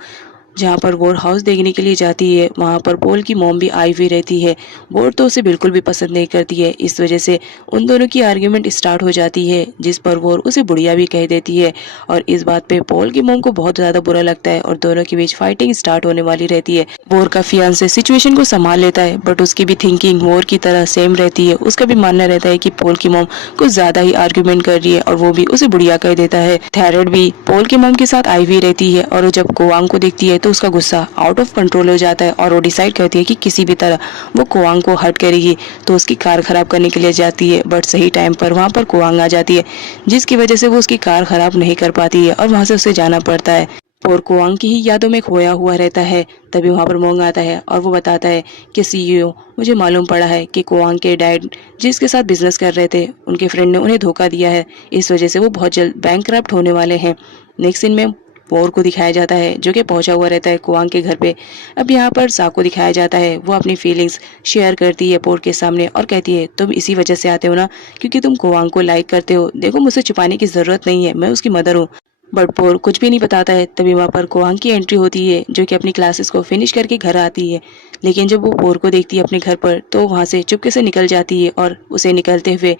जहाँ पर वोर हाउस देखने के लिए जाती है वहाँ पर पोल की मॉम भी आई हुई रहती है। वोर तो उसे बिल्कुल भी पसंद नहीं करती है, इस वजह से उन दोनों की आर्ग्यूमेंट स्टार्ट हो जाती है, जिस पर वोर उसे बुढ़िया भी कह देती है। और इस बात पे पोल की मॉम को बहुत ज्यादा बुरा लगता है और दोनों के बीच फाइटिंग स्टार्ट होने वाली रहती है। वोर का फियांसे सिचुएशन को संभाल लेता है, बट उसकी भी थिंकिंग वोर की तरह सेम रहती है। उसका भी मानना रहता है कि पोल की मॉम कुछ ज्यादा ही आर्ग्यूमेंट कर रही है और वो भी उसे बुढ़िया कह देता है। थैरेड भी पोल की मॉम के साथ आई हुई रहती है और वो जब कोवांग को देखती है तो उसका गुस्सा आउट ऑफ कंट्रोल हो जाता है और वो डिसाइड करती है कि किसी भी तरह वो कोवांग को हर्ट करेगी, तो उसकी कार खराब करने के लिए जाती है। बट सही टाइम पर वहाँ पर कोवांग आ जाती है, जिसकी वजह से वो उसकी कार खराब नहीं कर पाती है और वहाँ से उसे जाना पड़ता है और कोवांग की ही यादों में खोया हुआ रहता है। तभी वहाँ पर मोंग आता है और वो बताता है कि सीईओ मुझे मालूम पड़ा है कि कोवांग के डैड जिसके साथ बिजनेस कर रहे थे उनके फ्रेंड ने उन्हें धोखा दिया है, इस वजह से वो बहुत जल्द बैंकक्रप्ट होने वाले हैं। नेक्स्ट सीन में पोर को दिखाया जाता है जो कि पहुंचा हुआ रहता है कोवांग के घर पे। अब यहाँ पर सा को दिखाया जाता है, वो अपनी फीलिंग्स शेयर करती है पोर के सामने और कहती है तुम इसी वजह से आते हो ना क्योंकि तुम कोवांग को लाइक करते हो। देखो मुझसे छुपाने की जरूरत नहीं है, मैं उसकी मदर हूँ। बट पोर कुछ भी नहीं बताता है। तभी वहाँ पर कोवांग की एंट्री होती है जो कि अपनी क्लासेस को फिनिश करके घर आती है, लेकिन जब वो पोर को देखती है अपने घर पर तो वहाँ से चुपके से निकल जाती है और उसे निकलते हुए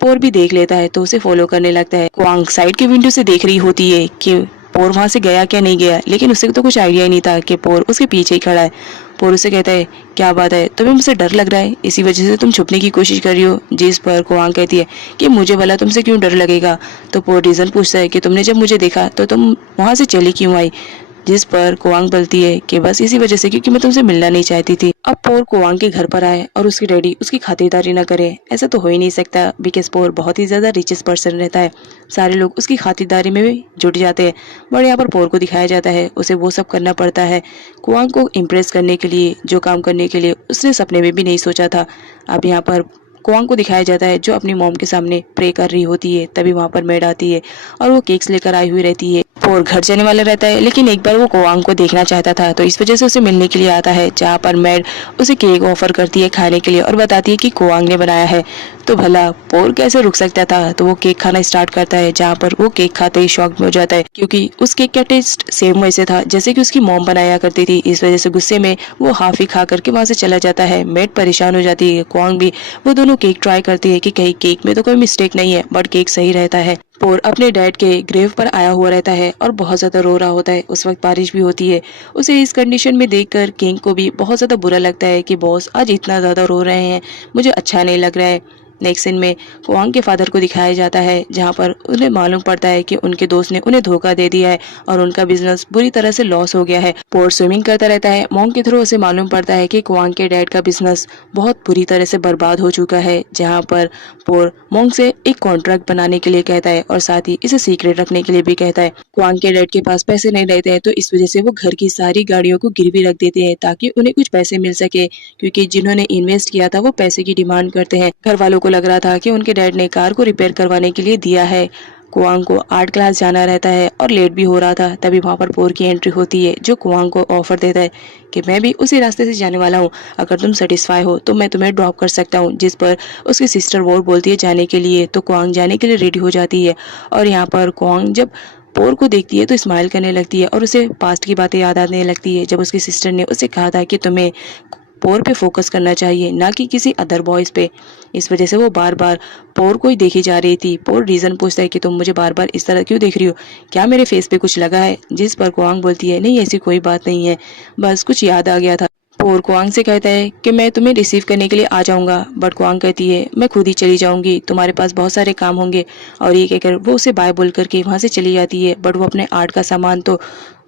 पोर भी देख लेता है तो उसे फॉलो करने लगता है। कोवांग साइड के विंडो से देख रही होती है कि पोर वहाँ से गया क्या नहीं गया, लेकिन उसे तो कुछ आइडिया ही नहीं था कि पोर उसके पीछे ही खड़ा है। पोर उसे कहता है, क्या बात है, तुम्हें मुझसे डर लग रहा है, इसी वजह से तुम छुपने की कोशिश कर रही हो। जिस पर क्वांग कहती है कि मुझे भला तुमसे क्यों डर लगेगा। तो पोर रीजन पूछता है कि तुमने जब मुझे देखा तो तुम वहां से चली क्यों आई। जिस पर कुआंग बोलती है कि बस इसी वजह से, क्योंकि मैं तुमसे मिलना नहीं चाहती थी। अब पोर कुआंग के घर पर आए और उसकी डैडी उसकी खातिरदारी न करे, ऐसा तो हो ही नहीं सकता, बिकॉज पोर बहुत ही ज्यादा रिचेस्ट पर्सन रहता है। सारे लोग उसकी खातिरदारी में भी जुट जाते हैं। बट यहाँ पर पोर को दिखाया जाता है उसे वो सब करना पड़ता है कुआंग को इम्प्रेस करने के लिए, जो काम करने के लिए उसने सपने में भी नहीं सोचा था। अब यहाँ पर कुआंग को दिखाया जाता है जो अपनी मॉम के सामने प्रे कर रही होती है। तभी वहां पर मेड आती है और वो केक्स लेकर आई हुई रहती है। पोर घर जाने वाला रहता है, लेकिन एक बार वो कुआंग को देखना चाहता था, तो इस वजह से उसे मिलने के लिए आता है। जहाँ पर मेड उसे केक ऑफर करती है खाने के लिए और बताती है कि कुआंग ने बनाया है। तो भला पोर कैसे रुक सकता था, तो वो केक खाना स्टार्ट करता है। जहाँ पर वो केक खाते ही शॉक में हो जाता है, क्योंकि उस केक का टेस्ट सेम वैसे था जैसे कि उसकी मॉम बनाया करती थी। इस वजह से गुस्से में वो हाफ ही खा करके वहां से चला जाता है। मेड परेशान हो जाती है, कुआंग भी। वो दोनों केक ट्राई करती है कि कहीं केक में तो कोई मिस्टेक नहीं है, बट केक सही रहता है। पोर अपने डैड के ग्रेव पर आया हुआ रहता है और बहुत ज्यादा रो रहा होता है। उस वक्त बारिश भी होती है। उसे इस कंडीशन में देखकर किंग को भी बहुत ज्यादा बुरा लगता है कि बॉस आज इतना ज्यादा रो रहे हैं, मुझे अच्छा नहीं लग रहा है। नेक्स्ट सीन में कुआंग के फादर को दिखाया जाता है, जहां पर उन्हें मालूम पड़ता है कि उनके दोस्त ने उन्हें धोखा दे दिया है और उनका बिजनेस बुरी तरह से लॉस हो गया है। पोर स्विमिंग करता रहता है। मॉन्ग के थ्रू उसे मालूम पड़ता है कि कुआंग के डैड का बिजनेस बहुत बुरी तरह से बर्बाद हो चुका है। जहां पर पोर मॉन्ग से एक कॉन्ट्रैक्ट बनाने के लिए कहता है और साथ ही इसे सीक्रेट रखने के लिए भी कहता है। कुआंग के डैड के पास पैसे नहीं रहते हैं, तो इस वजह से वो घर की सारी गाड़ियों को गिरवी रख देते हैं ताकि उन्हें कुछ पैसे मिल सके, क्योंकि जिन्होंने इन्वेस्ट किया था वो पैसे की डिमांड करते हैं। घर वालों को लग रहा था कि उनके डैड ने कार को रिपेयर करवाने के लिए दिया है। कुआंग को आर्ट क्लास जाना रहता है और लेट भी हो रहा था। तभी वहां पर पोर की एंट्री होती है, जो कुआंग को ऑफर देता है कि मैं भी उसी रास्ते से जाने वाला हूँ, अगर तुम सेटिस्फाई हो तो मैं तुम्हें ड्रॉप कर सकता हूँ। जिस पर उसकी सिस्टर वोर बोलती है जाने के लिए, तो कुआंग जाने के लिए रेडी हो जाती है। और यहाँ पर कुआंग जब पोर को देखती है तो स्माइल करने लगती है और उसे पास्ट की बातें याद आने लगती है, जब उसकी सिस्टर ने उसे कहा था कि तुम्हें पोर पे फोकस करना चाहिए, ना कि किसी अदर बॉयज पे। इस वजह से वो बार बार पोर को ही देखी जा रही थी। पोर रीजन पूछता है कि तुम मुझे बार बार इस तरह क्यों देख रही हो, क्या मेरे फेस पे कुछ लगा है। जिस पर कुआंग बोलती है नहीं, ऐसी कोई बात नहीं है, बस कुछ याद आ गया था। पोर कुआंग से कहता है कि मैं तुम्हें रिसीव करने के लिए आ जाऊंगा, बट कुआंग कहती है मैं खुद ही चली जाऊंगी, तुम्हारे पास बहुत सारे काम होंगे। और ये कहकर वो उसे बाय बोल करके वहां से चली जाती है। बट वो अपने आर्ट का सामान तो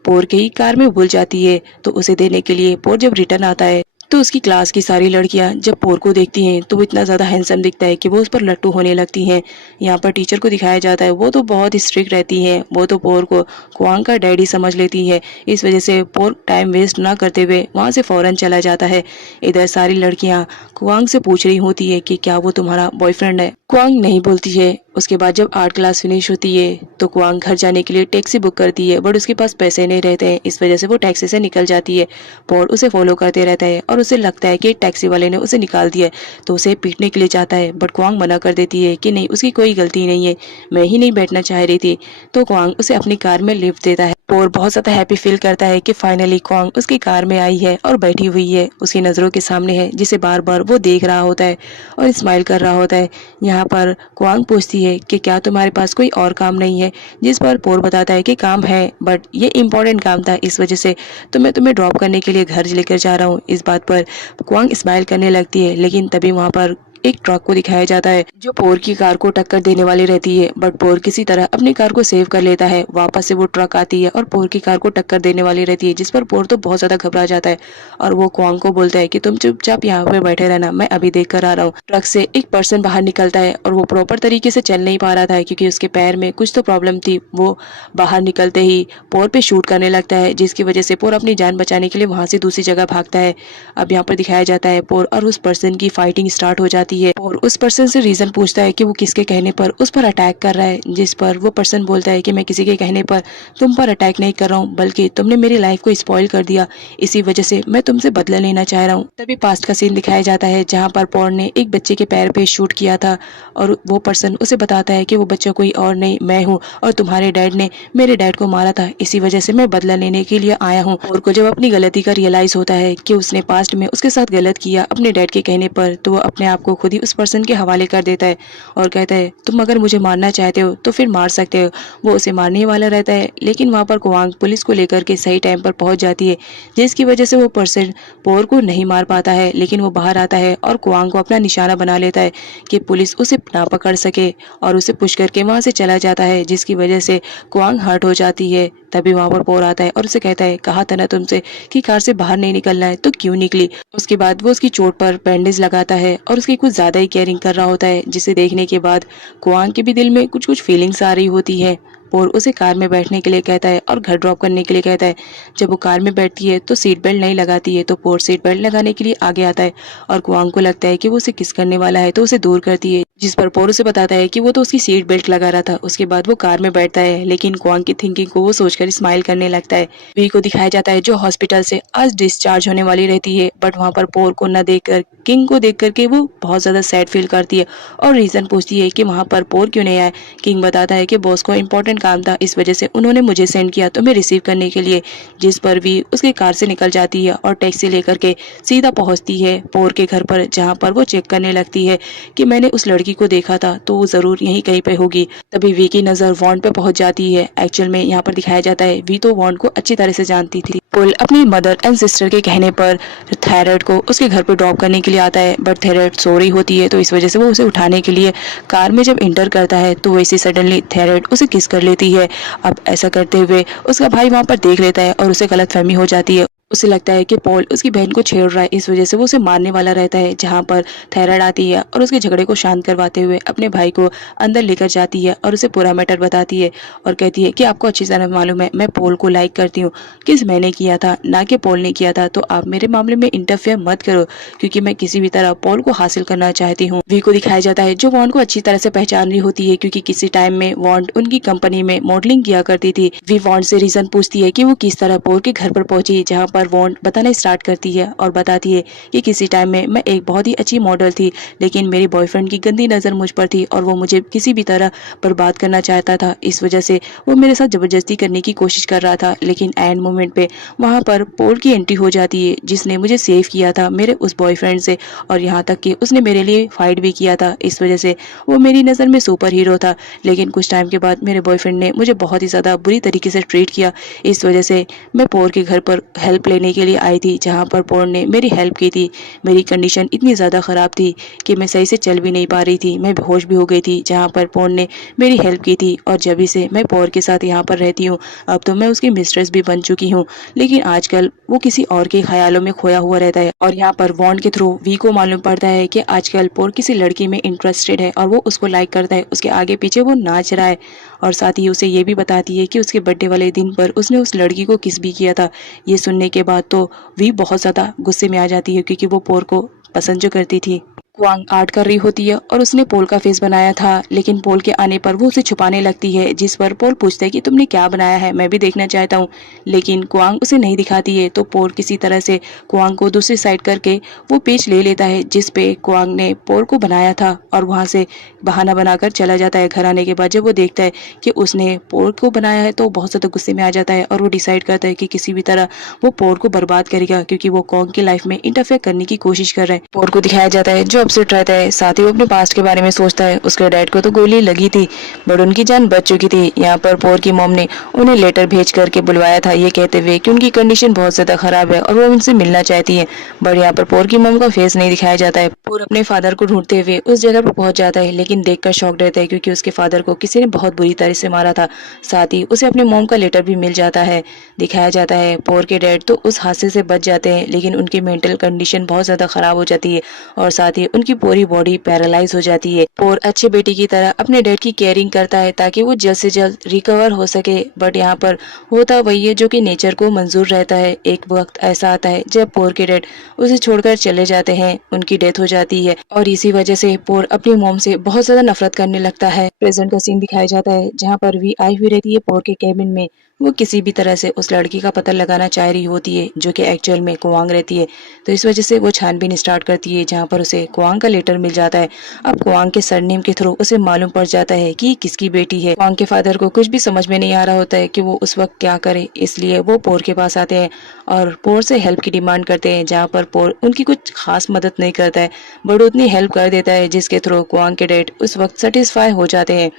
पोर के ही कार में भूल जाती है। तो उसे देने के लिए पोर जब रिटर्न आता है, तो उसकी क्लास की सारी लड़कियां जब पोर को देखती हैं तो वो इतना ज्यादा हैंडसम दिखता है कि वो उस पर लट्टू होने लगती हैं। यहाँ पर टीचर को दिखाया जाता है, वो तो बहुत स्ट्रिक्ट रहती है, वो तो पोर को कुआंग का डैडी समझ लेती है। इस वजह से पोर टाइम वेस्ट ना करते हुए वहां से फौरन चला जाता है। इधर सारी लड़कियां कुआंग से पूछ रही होती है कि क्या वो तुम्हारा बॉयफ्रेंड है। कुआंग नहीं बोलती है। उसके बाद जब आर्ट क्लास फिनिश होती है तो कुआंग घर जाने के लिए टैक्सी बुक करती है, बट उसके पास पैसे नहीं रहते हैं। इस वजह से वो टैक्सी से निकल जाती है। पोर उसे फॉलो करते रहता है और उसे लगता है कि टैक्सी वाले ने उसे निकाल दिया है, तो उसे पीटने के लिए चाहता है। बट कुआंग मना कर देती है कि नहीं, उसकी कोई गलती नहीं है, मैं ही नहीं बैठना चाह रही थी। तो कुआंग उसे अपनी कार में लिफ्ट देता है। पोर बहुत ज्यादा हैप्पी फील करता है कि फाइनली कुआंग उसकी कार में आई है और बैठी हुई है, उसकी नजरों के सामने है, जिसे बार बार वो देख रहा होता है और स्माइल कर रहा होता है। यहाँ पर कुआंग पूछती है कि क्या तुम्हारे पास कोई और काम नहीं है। जिस पर पोर बताता है कि काम है, बट ये इम्पोर्टेंट काम था, इस वजह से तो मैं तुम्हें ड्रॉप करने के लिए घर लेकर जा रहा हूँ। इस बात पर कुआंग स्माइल करने लगती है। लेकिन तभी वहां पर एक ट्रक को दिखाया जाता है जो पोर की कार को टक्कर देने वाली रहती है, बट पोर किसी तरह अपनी कार को सेव कर लेता है। वापस से वो ट्रक आती है और पोर की कार को टक्कर देने वाली रहती है, जिस पर पोर तो बहुत ज्यादा घबरा जाता है और वो कुआंग को बोलता है कि तुम चुपचाप यहाँ पे बैठे रहना, मैं अभी देख कर आ रहा हूँ। ट्रक से एक पर्सन बाहर निकलता है और वो प्रॉपर तरीके से चल नहीं पा रहा था, क्योंकि उसके पैर में कुछ तो प्रॉब्लम थी। वो बाहर निकलते ही पोर पे शूट करने लगता है, जिसकी वजह से पोर अपनी जान बचाने के लिए वहां से दूसरी जगह भागता है। अब यहाँ पर दिखाया जाता है पोर और उस पर्सन की फाइटिंग स्टार्ट हो जाती है। पोर उस पर्सन से रीजन पूछता है कि वो किसके कहने पर उस पर अटैक कर रहा है, जिस पर वो पर्सन बोलता है कि मैं किसी के कहने पर तुम पर अटैक नहीं कर रहा हूँ, बल्कि तुमने मेरी लाइफ को स्पॉइल कर दिया, इसी वजह से मैं तुमसे बदला लेना चाह रहा हूँ। तभी पास्ट का सीन दिखाया जाता है, जहाँ पर पोर ने एक बच्चे के पैर पे शूट किया था और वो पर्सन उसे बताता है कि वो बच्चा कोई और नहीं, मैं हूँ, और तुम्हारे डैड ने मेरे डैड को मारा था, इसी वजह से मैं बदला लेने के लिए आया हूँ। पोर को जब अपनी गलती का रियलाइज होता है कि उसने पास्ट में उसके साथ गलत किया अपने डैड के कहने पर, तो वो अपने आप को खुद ही उस पर्सन के हवाले कर देता है और कहता है तुम अगर मुझे मारना चाहते हो तो फिर मार सकते हो। वो उसे मारने वाला रहता है, लेकिन वहाँ पर कुआंग पुलिस को लेकर के सही टाइम पर पहुंच जाती है, जिसकी वजह से वो पर्सन पोर को नहीं मार पाता है। लेकिन वो बाहर आता है और कुआंग को अपना निशाना बना लेता है कि पुलिस उसे ना पकड़ सके, और उसे पुश करके वहां से चला जाता है, जिसकी वजह से कुआंग हर्ट हो जाती है। तभी वहां पर पोर आता है और उसे कहता है कहा था ना तुमसे कि कार से बाहर नहीं निकलना है, तो क्यों निकली। उसके बाद वो उसकी चोट पर बैंडेज लगाता है और उसकी कुछ ज्यादा ही केयरिंग कर रहा होता है, जिसे देखने के बाद कुआंग के भी दिल में कुछ कुछ फीलिंग्स आ रही होती है। पोर उसे कार में बैठने के लिए कहता है और घर ड्रॉप करने के लिए कहता है। जब वो कार में बैठती है तो सीट बेल्ट नहीं लगाती है, तो पोर सीट बेल्ट लगाने के लिए आगे आता है और कुआंग को लगता है कि वो उसे किस करने वाला है, तो उसे दूर करती है, जिस पर पोर उसे बताता है कि वो तो उसकी सीट बेल्ट लगा रहा था। उसके बाद वो कार में बैठता है, लेकिन कुआंग की थिंकिंग को वो सोचकर स्माइल करने लगता है। वी को दिखाया जाता है जो हॉस्पिटल से आज डिस्चार्ज होने वाली रहती है, बट वहाँ पर पोर को न देखकर किंग को देख करके वो बहुत ज्यादा सैड फील करती है और रीजन पूछती है कि वहाँ पर पोर क्यों नहीं आया। किंग बताता है कि बॉस को इम्पोर्टेंट काम था, इस वजह से उन्होंने मुझे सेंड किया तुम्हें रिसीव करने के लिए। जिस पर भी उसके कार से निकल जाती है और टैक्सी लेकर के सीधा पहुंचती है पोर के घर पर, जहां पर वो चेक करने लगती है कि मैंने उस लड़की को देखा था, तो वो जरूर यहीं कहीं पे होगी। तभी वी की नजर वॉन्ड पे पहुंच जाती है। एक्चुअल में यहाँ पर दिखाया जाता है वी तो वॉन्ड को अच्छी तरह से जानती थी। पोल अपनी मदर एंड सिस्टर के कहने पर थेरेट को उसके घर पर ड्रॉप करने के लिए आता है, बट थेरेट सो रही होती है, तो इस वजह से वो उसे उठाने के लिए कार में जब इंटर करता है तो वैसे सडनली थेरेट उसे किस कर लेती है। अब ऐसा करते हुए उसका भाई वहां पर देख लेता है और उसे गलतफहमी हो जाती है। उसे लगता है कि पॉल उसकी बहन को छेड़ रहा है, इस वजह से वो उसे मारने वाला रहता है। जहां पर थेरेट आती है और उसके झगड़े को शांत करवाते हुए अपने भाई को अंदर लेकर जाती है और उसे पूरा मैटर बताती है और कहती है कि आपको अच्छी तरह मालूम है मैं पॉल को लाइक करती हूँ, किस मैंने किया था ना कि पॉल ने किया था, तो आप मेरे मामले में इंटरफेयर मत करो, क्योंकि मैं किसी भी तरह पॉल को हासिल करना चाहती हूँ। वी को दिखाया जाता है जो वॉन्ड को अच्छी तरह से पहचान रही होती है, क्योंकि किसी टाइम में वॉन्ड उनकी कंपनी में मॉडलिंग किया करती थी। वी वॉन्ड से रीजन पूछती है कि वो किस तरह पॉल के घर पर पहुंची, जहाँ पर वॉन्ड बताना स्टार्ट करती है और बताती है कि किसी टाइम में मैं एक बहुत ही अच्छी मॉडल थी, लेकिन मेरी बॉयफ्रेंड की गंदी नजर मुझ पर थी और वो मुझे किसी भी तरह बर्बाद करना चाहता था। इस वजह से वो मेरे साथ जबरदस्ती करने की कोशिश कर रहा था, लेकिन एंड मोमेंट पे वहां पर पोल की एंट्री हो जाती है, जिसने मुझे सेव किया था मेरे उस बॉयफ्रेंड से, और यहाँ तक कि उसने मेरे लिए फाइट भी किया था। इस वजह से वो मेरी नज़र में सुपर हीरो था, लेकिन कुछ टाइम के बाद मेरे बॉयफ्रेंड ने मुझे बहुत ही ज़्यादा बुरी तरीके से ट्रीट किया। इस वजह से मैं पोर के घर पर हेल्प लेने के लिए आई थी, जहाँ पर पोर ने मेरी हेल्प की थी। मेरी कंडीशन इतनी ज़्यादा ख़राब थी कि मैं सही से चल भी नहीं पा रही थी, मैं बेहोश भी हो गई थी, जहाँ पर पोर ने मेरी हेल्प की थी। और जब से मैं पोर के साथ यहाँ पर रहती हूँ, अब तो मैं उसकी मिस्ट्रेस भी बन चुकी हूँ, लेकिन आजकल वो किसी और के ख्यालों में खोया हुआ रहता है। और यहाँ पर वॉन्ड के थ्रू वी को मालूम पड़ता है कि आजकल पोर किसी लड़की में इंटरेस्टेड है और वो उसको लाइक करता है, उसके आगे पीछे वो नाच रहा है, और साथ ही उसे ये भी बताती है कि उसके बर्थडे वाले दिन पर उसने उस लड़की को किस भी किया था। ये सुनने के बाद तो वी बहुत ज़्यादा गुस्से में आ जाती है, क्योंकि वो पोर को पसंद जो करती थी। क्वांग आर्ट कर रही होती है और उसने पोल का फेस बनाया था, लेकिन पोल के आने पर वो उसे छुपाने लगती है, जिस पर पोल पूछता है कि तुमने क्या बनाया है, मैं भी देखना चाहता हूँ, लेकिन क्वांग उसे नहीं दिखाती है। तो पोल किसी तरह से क्वांग को दूसरी साइड करके वो पेज ले लेता है जिस पे क्वांग ने पोल को बनाया था, और वहां से बहाना बनाकर चला जाता है। घर आने के बाद जब वो देखता है कि उसने पोल को बनाया है तो बहुत ज्यादा गुस्से में आ जाता है और वो डिसाइड करता है कि किसी भी तरह वो पोल को बर्बाद करेगा, क्योंकि वो क्वांग की लाइफ में इंटरफेयर करने की कोशिश कर रहे हैं। पोल को दिखाया जाता है जो अपसेट रहता है, साथ ही वो अपने पास्ट के बारे में सोचता है। उसके डैड को तो गोली लगी थी बट उनकी जान बच चुकी थी। यहाँ पर पोर की मॉम ने उन्हें लेटर भेज करके बुलवाया था, ये कहते हुए कि उनकी कंडीशन बहुत ज्यादा खराब है और वो उनसे मिलना चाहती है, बट यहाँ पर पोर की मॉम का फेस नहीं दिखाया जाता है। पोर अपने फादर को ढूंढते हुए उस जगह पर पहुंच जाता है, लेकिन देखकर शॉक रहता है, क्योंकि उसके फादर को किसी ने बहुत बुरी तरह से मारा था। साथ ही उसे अपने मॉम का लेटर भी मिल जाता है। दिखाया जाता है पोर के डैड तो उस हादसे से बच जाते हैं, लेकिन उनकी मेंटल कंडीशन बहुत ज्यादा खराब हो जाती है और साथ ही उनकी पूरी बॉडी पैरालाइज हो जाती है। पोर अच्छे बेटे की तरह अपने डैड की केयरिंग करता है ताकि वो जल्द से जल्द रिकवर हो सके, बट यहाँ पर होता वही है जो कि नेचर को मंजूर रहता है। एक वक्त ऐसा आता है जब पोर के डैड उसे छोड़कर चले जाते हैं, उनकी डेथ हो जाती है, और इसी वजह से पोर अपनी मॉम से बहुत ज्यादा नफरत करने लगता है। प्रेजेंट का सीन दिखाया जाता है जहाँ पर वी आई हुई रहती है पोर के केबिन में। वो किसी भी तरह से उस लड़की का पता लगाना चाह रही होती है जो कि एक्चुअल में कुआंग रहती है। तो इस वजह से वो छानबीन स्टार्ट करती है जहाँ पर उसे कुआंग का लेटर मिल जाता है। अब कुआंग के सरनेम के थ्रू उसे मालूम पड़ जाता है कि ये किसकी बेटी है। कुआंग के फादर को कुछ भी समझ में नहीं आ रहा होता है कि वो उस वक्त क्या करे, इसलिए वो पोर के पास आते हैं और पोर से हेल्प की डिमांड करते हैं, जहाँ पर पोर उनकी कुछ खास मदद नहीं करता है बट उतनी हेल्प कर देता है जिसके थ्रू कुआंग के डैड उस वक्त सेटिस्फाई हो जाते हैं।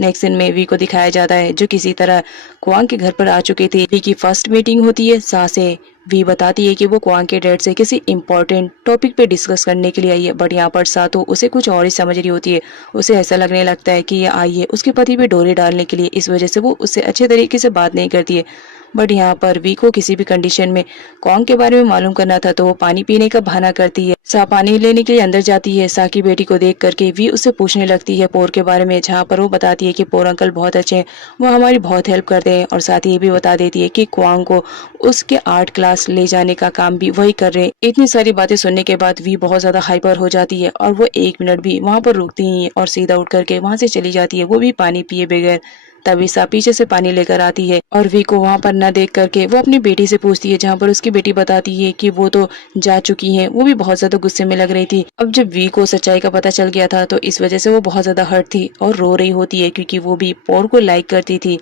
नेक्स्ट सीन में वी को दिखाया जाता है जो किसी तरह कुआंग के घर पर आ चुके थे। वी की फर्स्ट मीटिंग होती है सा से। वी बताती है कि वो कुआंग के डैड से किसी इम्पोर्टेंट टॉपिक पे डिस्कस करने के लिए आई है, बट यहाँ पर सा तो उसे कुछ और ही समझ रही होती है। उसे ऐसा लगने लगता है कि ये आई है उसके पति पे डोरे डालने के लिए, इस वजह से वो उससे अच्छे तरीके से बात नहीं करती है। बट यहाँ पर वी को किसी भी कंडीशन में कुआंग के बारे में मालूम करना था तो वो पानी पीने का बहाना करती है। सा पानी लेने के लिए अंदर जाती है। सा की बेटी को देख करके वी उससे पूछने लगती है पोर के बारे में, जहाँ पर वो बताती है कि पोर अंकल बहुत अच्छे हैं, वो हमारी बहुत हेल्प करते हैं, और साथ ही ये भी बता देती है कि कुआंग को उसके आर्ट क्लास ले जाने का काम भी वही कर रहे हैं। इतनी सारी बातें सुनने के बाद वी बहुत ज्यादा हाइपर हो जाती है और वो 1 मिनट भी वहां पर रुकती ही और सीधा उठ करके वहां से चली जाती है, वो भी पानी पिए बगैर। तभी सा पीछे से पानी लेकर आती है और वी को वहां पर न देख करके वो अपनी बेटी से पूछती है, जहाँ पर उसकी बेटी बताती है कि वो तो जा चुकी है। वो भी बहुत ज्यादा गुस्से में लग रही थी। अब जब वी को सच्चाई का पता चल गया था तो इस वजह से वो बहुत ज्यादा हर्ट थी और रो रही होती है क्योंकि वो भी पोर को लाइक करती थी।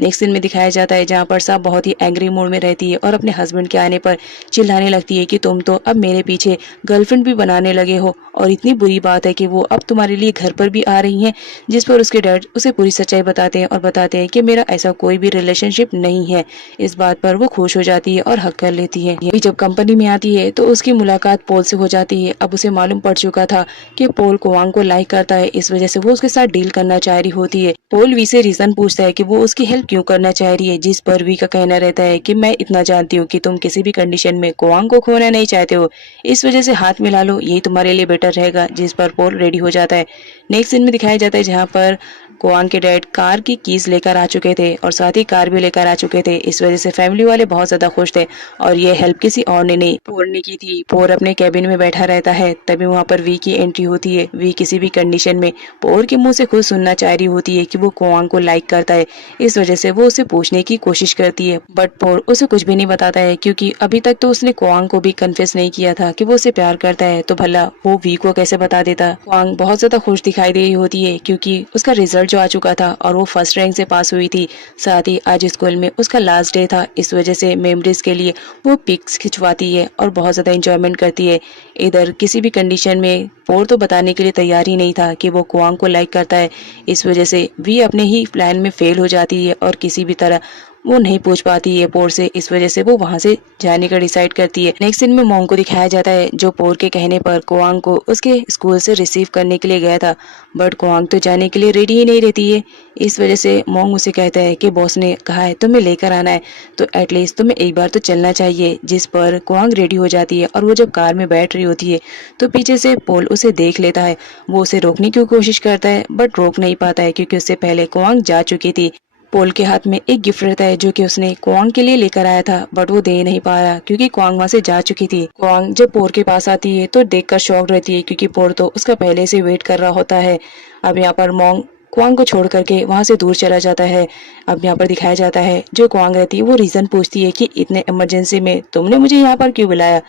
नेक्स्ट सीन में दिखाया जाता है जहाँ पर सब बहुत ही एंग्री मूड में रहती है और अपने हस्बैंड के आने पर चिल्लाने लगती है कि तुम तो अब मेरे पीछे गर्लफ्रेंड भी बनाने लगे हो, और इतनी बुरी बात है कि वो अब तुम्हारे लिए घर पर भी आ रही हैं। जिस पर उसके डैड उसे पूरी सच्चाई बताते हैं और बताते हैं कि मेरा ऐसा कोई भी रिलेशनशिप नहीं है। इस बात पर वो खुश हो जाती है और हक कर लेती है। ये जब कंपनी में आती है तो उसकी मुलाकात पोल से हो जाती है। अब उसे मालूम पड़ चुका था कि पोल कुआंग को लाइक करता है, इस वजह से वो उसके साथ डील करना चाह रही होती है। पोल वी से रीजन पूछता है कि वो उसकी हेल्प क्यों करना चाह रही है, जिस पर वी का कहना रहता है कि मैं इतना जानती हूँ कि तुम किसी भी कंडीशन में कुआंग को खोना नहीं चाहते हो, इस वजह से हाथ मिला लो, यही तुम्हारे लिए बेटर रहेगा। जिस पर पोल रेडी हो जाता है। नेक्स्ट सीन में दिखाया जाता है जहाँ पर कुआंग के डैड कार की कीज लेकर आ चुके थे और साथ ही कार भी लेकर आ चुके थे। इस वजह से फैमिली वाले बहुत ज्यादा खुश थे और ये हेल्प किसी और ने नहीं, पोर ने की थी। पोर अपने कैबिन में बैठा रहता है, तभी वहाँ पर वी की एंट्री होती है। वी किसी भी कंडीशन में पोर के मुंह से खुद सुनना चाह रही होती है कि वो कुआंग को लाइक करता है, इस वजह से वो उसे पूछने की कोशिश करती है, बट पोर उसे कुछ भी नहीं बताता है क्योंकि अभी तक तो उसने कुआंग को भी कन्फेस नहीं किया था कि वो उसे प्यार करता है, तो भला वो वी को कैसे बता देता। कुआंग बहुत ज्यादा खुश दिखाई दे रही होती है क्योंकि उसका रिजल्ट जो आ चुका था और वो फर्स्ट रैंक से पास हुई थी। साथ ही आज स्कूल में उसका लास्ट डे था, इस वजह से मेमोरीज के लिए वो पिक्स खिंचवाती है और बहुत ज्यादा एंजॉयमेंट करती है। इधर किसी भी कंडीशन में पोर तो बताने के लिए तैयार ही नहीं था कि वो कुआंग को लाइक करता है, इस वजह से वी अपने ही प्लान में फेल हो जाती है और किसी भी तरह वो नहीं पूछ पाती है पोर से, इस वजह से वो वहां से जाने का डिसाइड करती है। नेक्स्ट सीन में मोंग को दिखाया जाता है जो पोर के कहने पर कुआंग को उसके स्कूल से रिसीव करने के लिए गया था, बट कुआंग तो जाने के लिए रेडी ही नहीं रहती है। इस वजह से मोंग उसे कहता है कि बॉस ने कहा है तुम्हें लेकर आना है तो एटलीस्ट तुम्हें एक बार तो चलना चाहिए, जिस पर कुआंग रेडी हो जाती है और वो जब कार में बैठ रही होती है तो पीछे से पोल उसे देख लेता है। वो उसे रोकने की कोशिश करता है बट रोक नहीं पाता है क्योंकि उससे पहले कुआंग जा चुकी थी। पोल के हाथ में एक गिफ्ट रहता है जो कि उसने कुआंग के लिए लेकर आया था, बट वो दे नहीं पाया क्योंकि कुआंग वहां से जा चुकी थी। कुआंग जब पोर के पास आती है तो देखकर शॉक रहती है क्योंकि पोर तो उसका पहले से वेट कर रहा होता है। अब यहाँ पर मोंग कुआंग को छोड़ करके वहां से दूर चला जाता है। अब यहाँ पर दिखाया जाता है जो कुआंग रहती है वो रीजन पूछती है कि इतने इमरजेंसी में तुमने मुझे यहाँ पर क्यों बुलाया,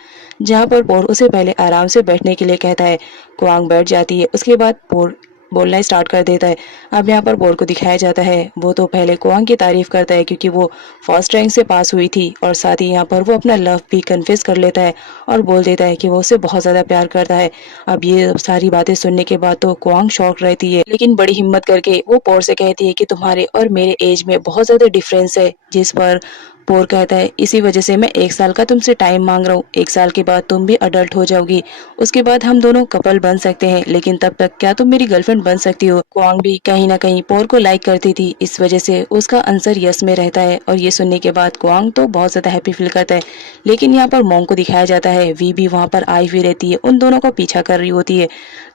जहाँ पर पोर उसे पहले आराम से बैठने के लिए कहता है। कुआंग बैठ जाती है, उसके बाद पोर बोलना स्टार्ट कर देता है। अब यहाँ पर पोर को दिखाया जाता है वो तो पहले कुआंग की तारीफ करता है क्योंकि वो फर्स्ट रैंक से पास हुई थी, और साथ ही यहाँ पर वो अपना लव भी कन्फेस कर लेता है और बोल देता है कि वो उसे बहुत ज्यादा प्यार करता है। अब ये सारी बातें सुनने के बाद तो कुआंग शॉक रहती है, लेकिन बड़ी हिम्मत करके वो पोर से कहती है कि तुम्हारे और मेरे एज में बहुत ज्यादा डिफरेंस है, जिस पर पोर कहता है इसी वजह से मैं 1 साल का तुमसे टाइम मांग रहा हूँ, 1 साल के बाद तुम भी अडल्ट हो जाओगी, उसके बाद हम दोनों कपल बन सकते हैं, लेकिन तब तक क्या तुम मेरी गर्लफ्रेंड बन सकती हो। कुआंग भी कहीं ना कहीं पोर को लाइक करती थी, इस वजह से उसका आंसर यस में रहता है और ये सुनने के बाद कुआंग तो बहुत ज्यादा हैप्पी फील करता है। लेकिन यहाँ पर मोंग को दिखाया जाता है वी भी वहाँ पर आई हुई रहती है, उन दोनों का पीछा कर रही होती है।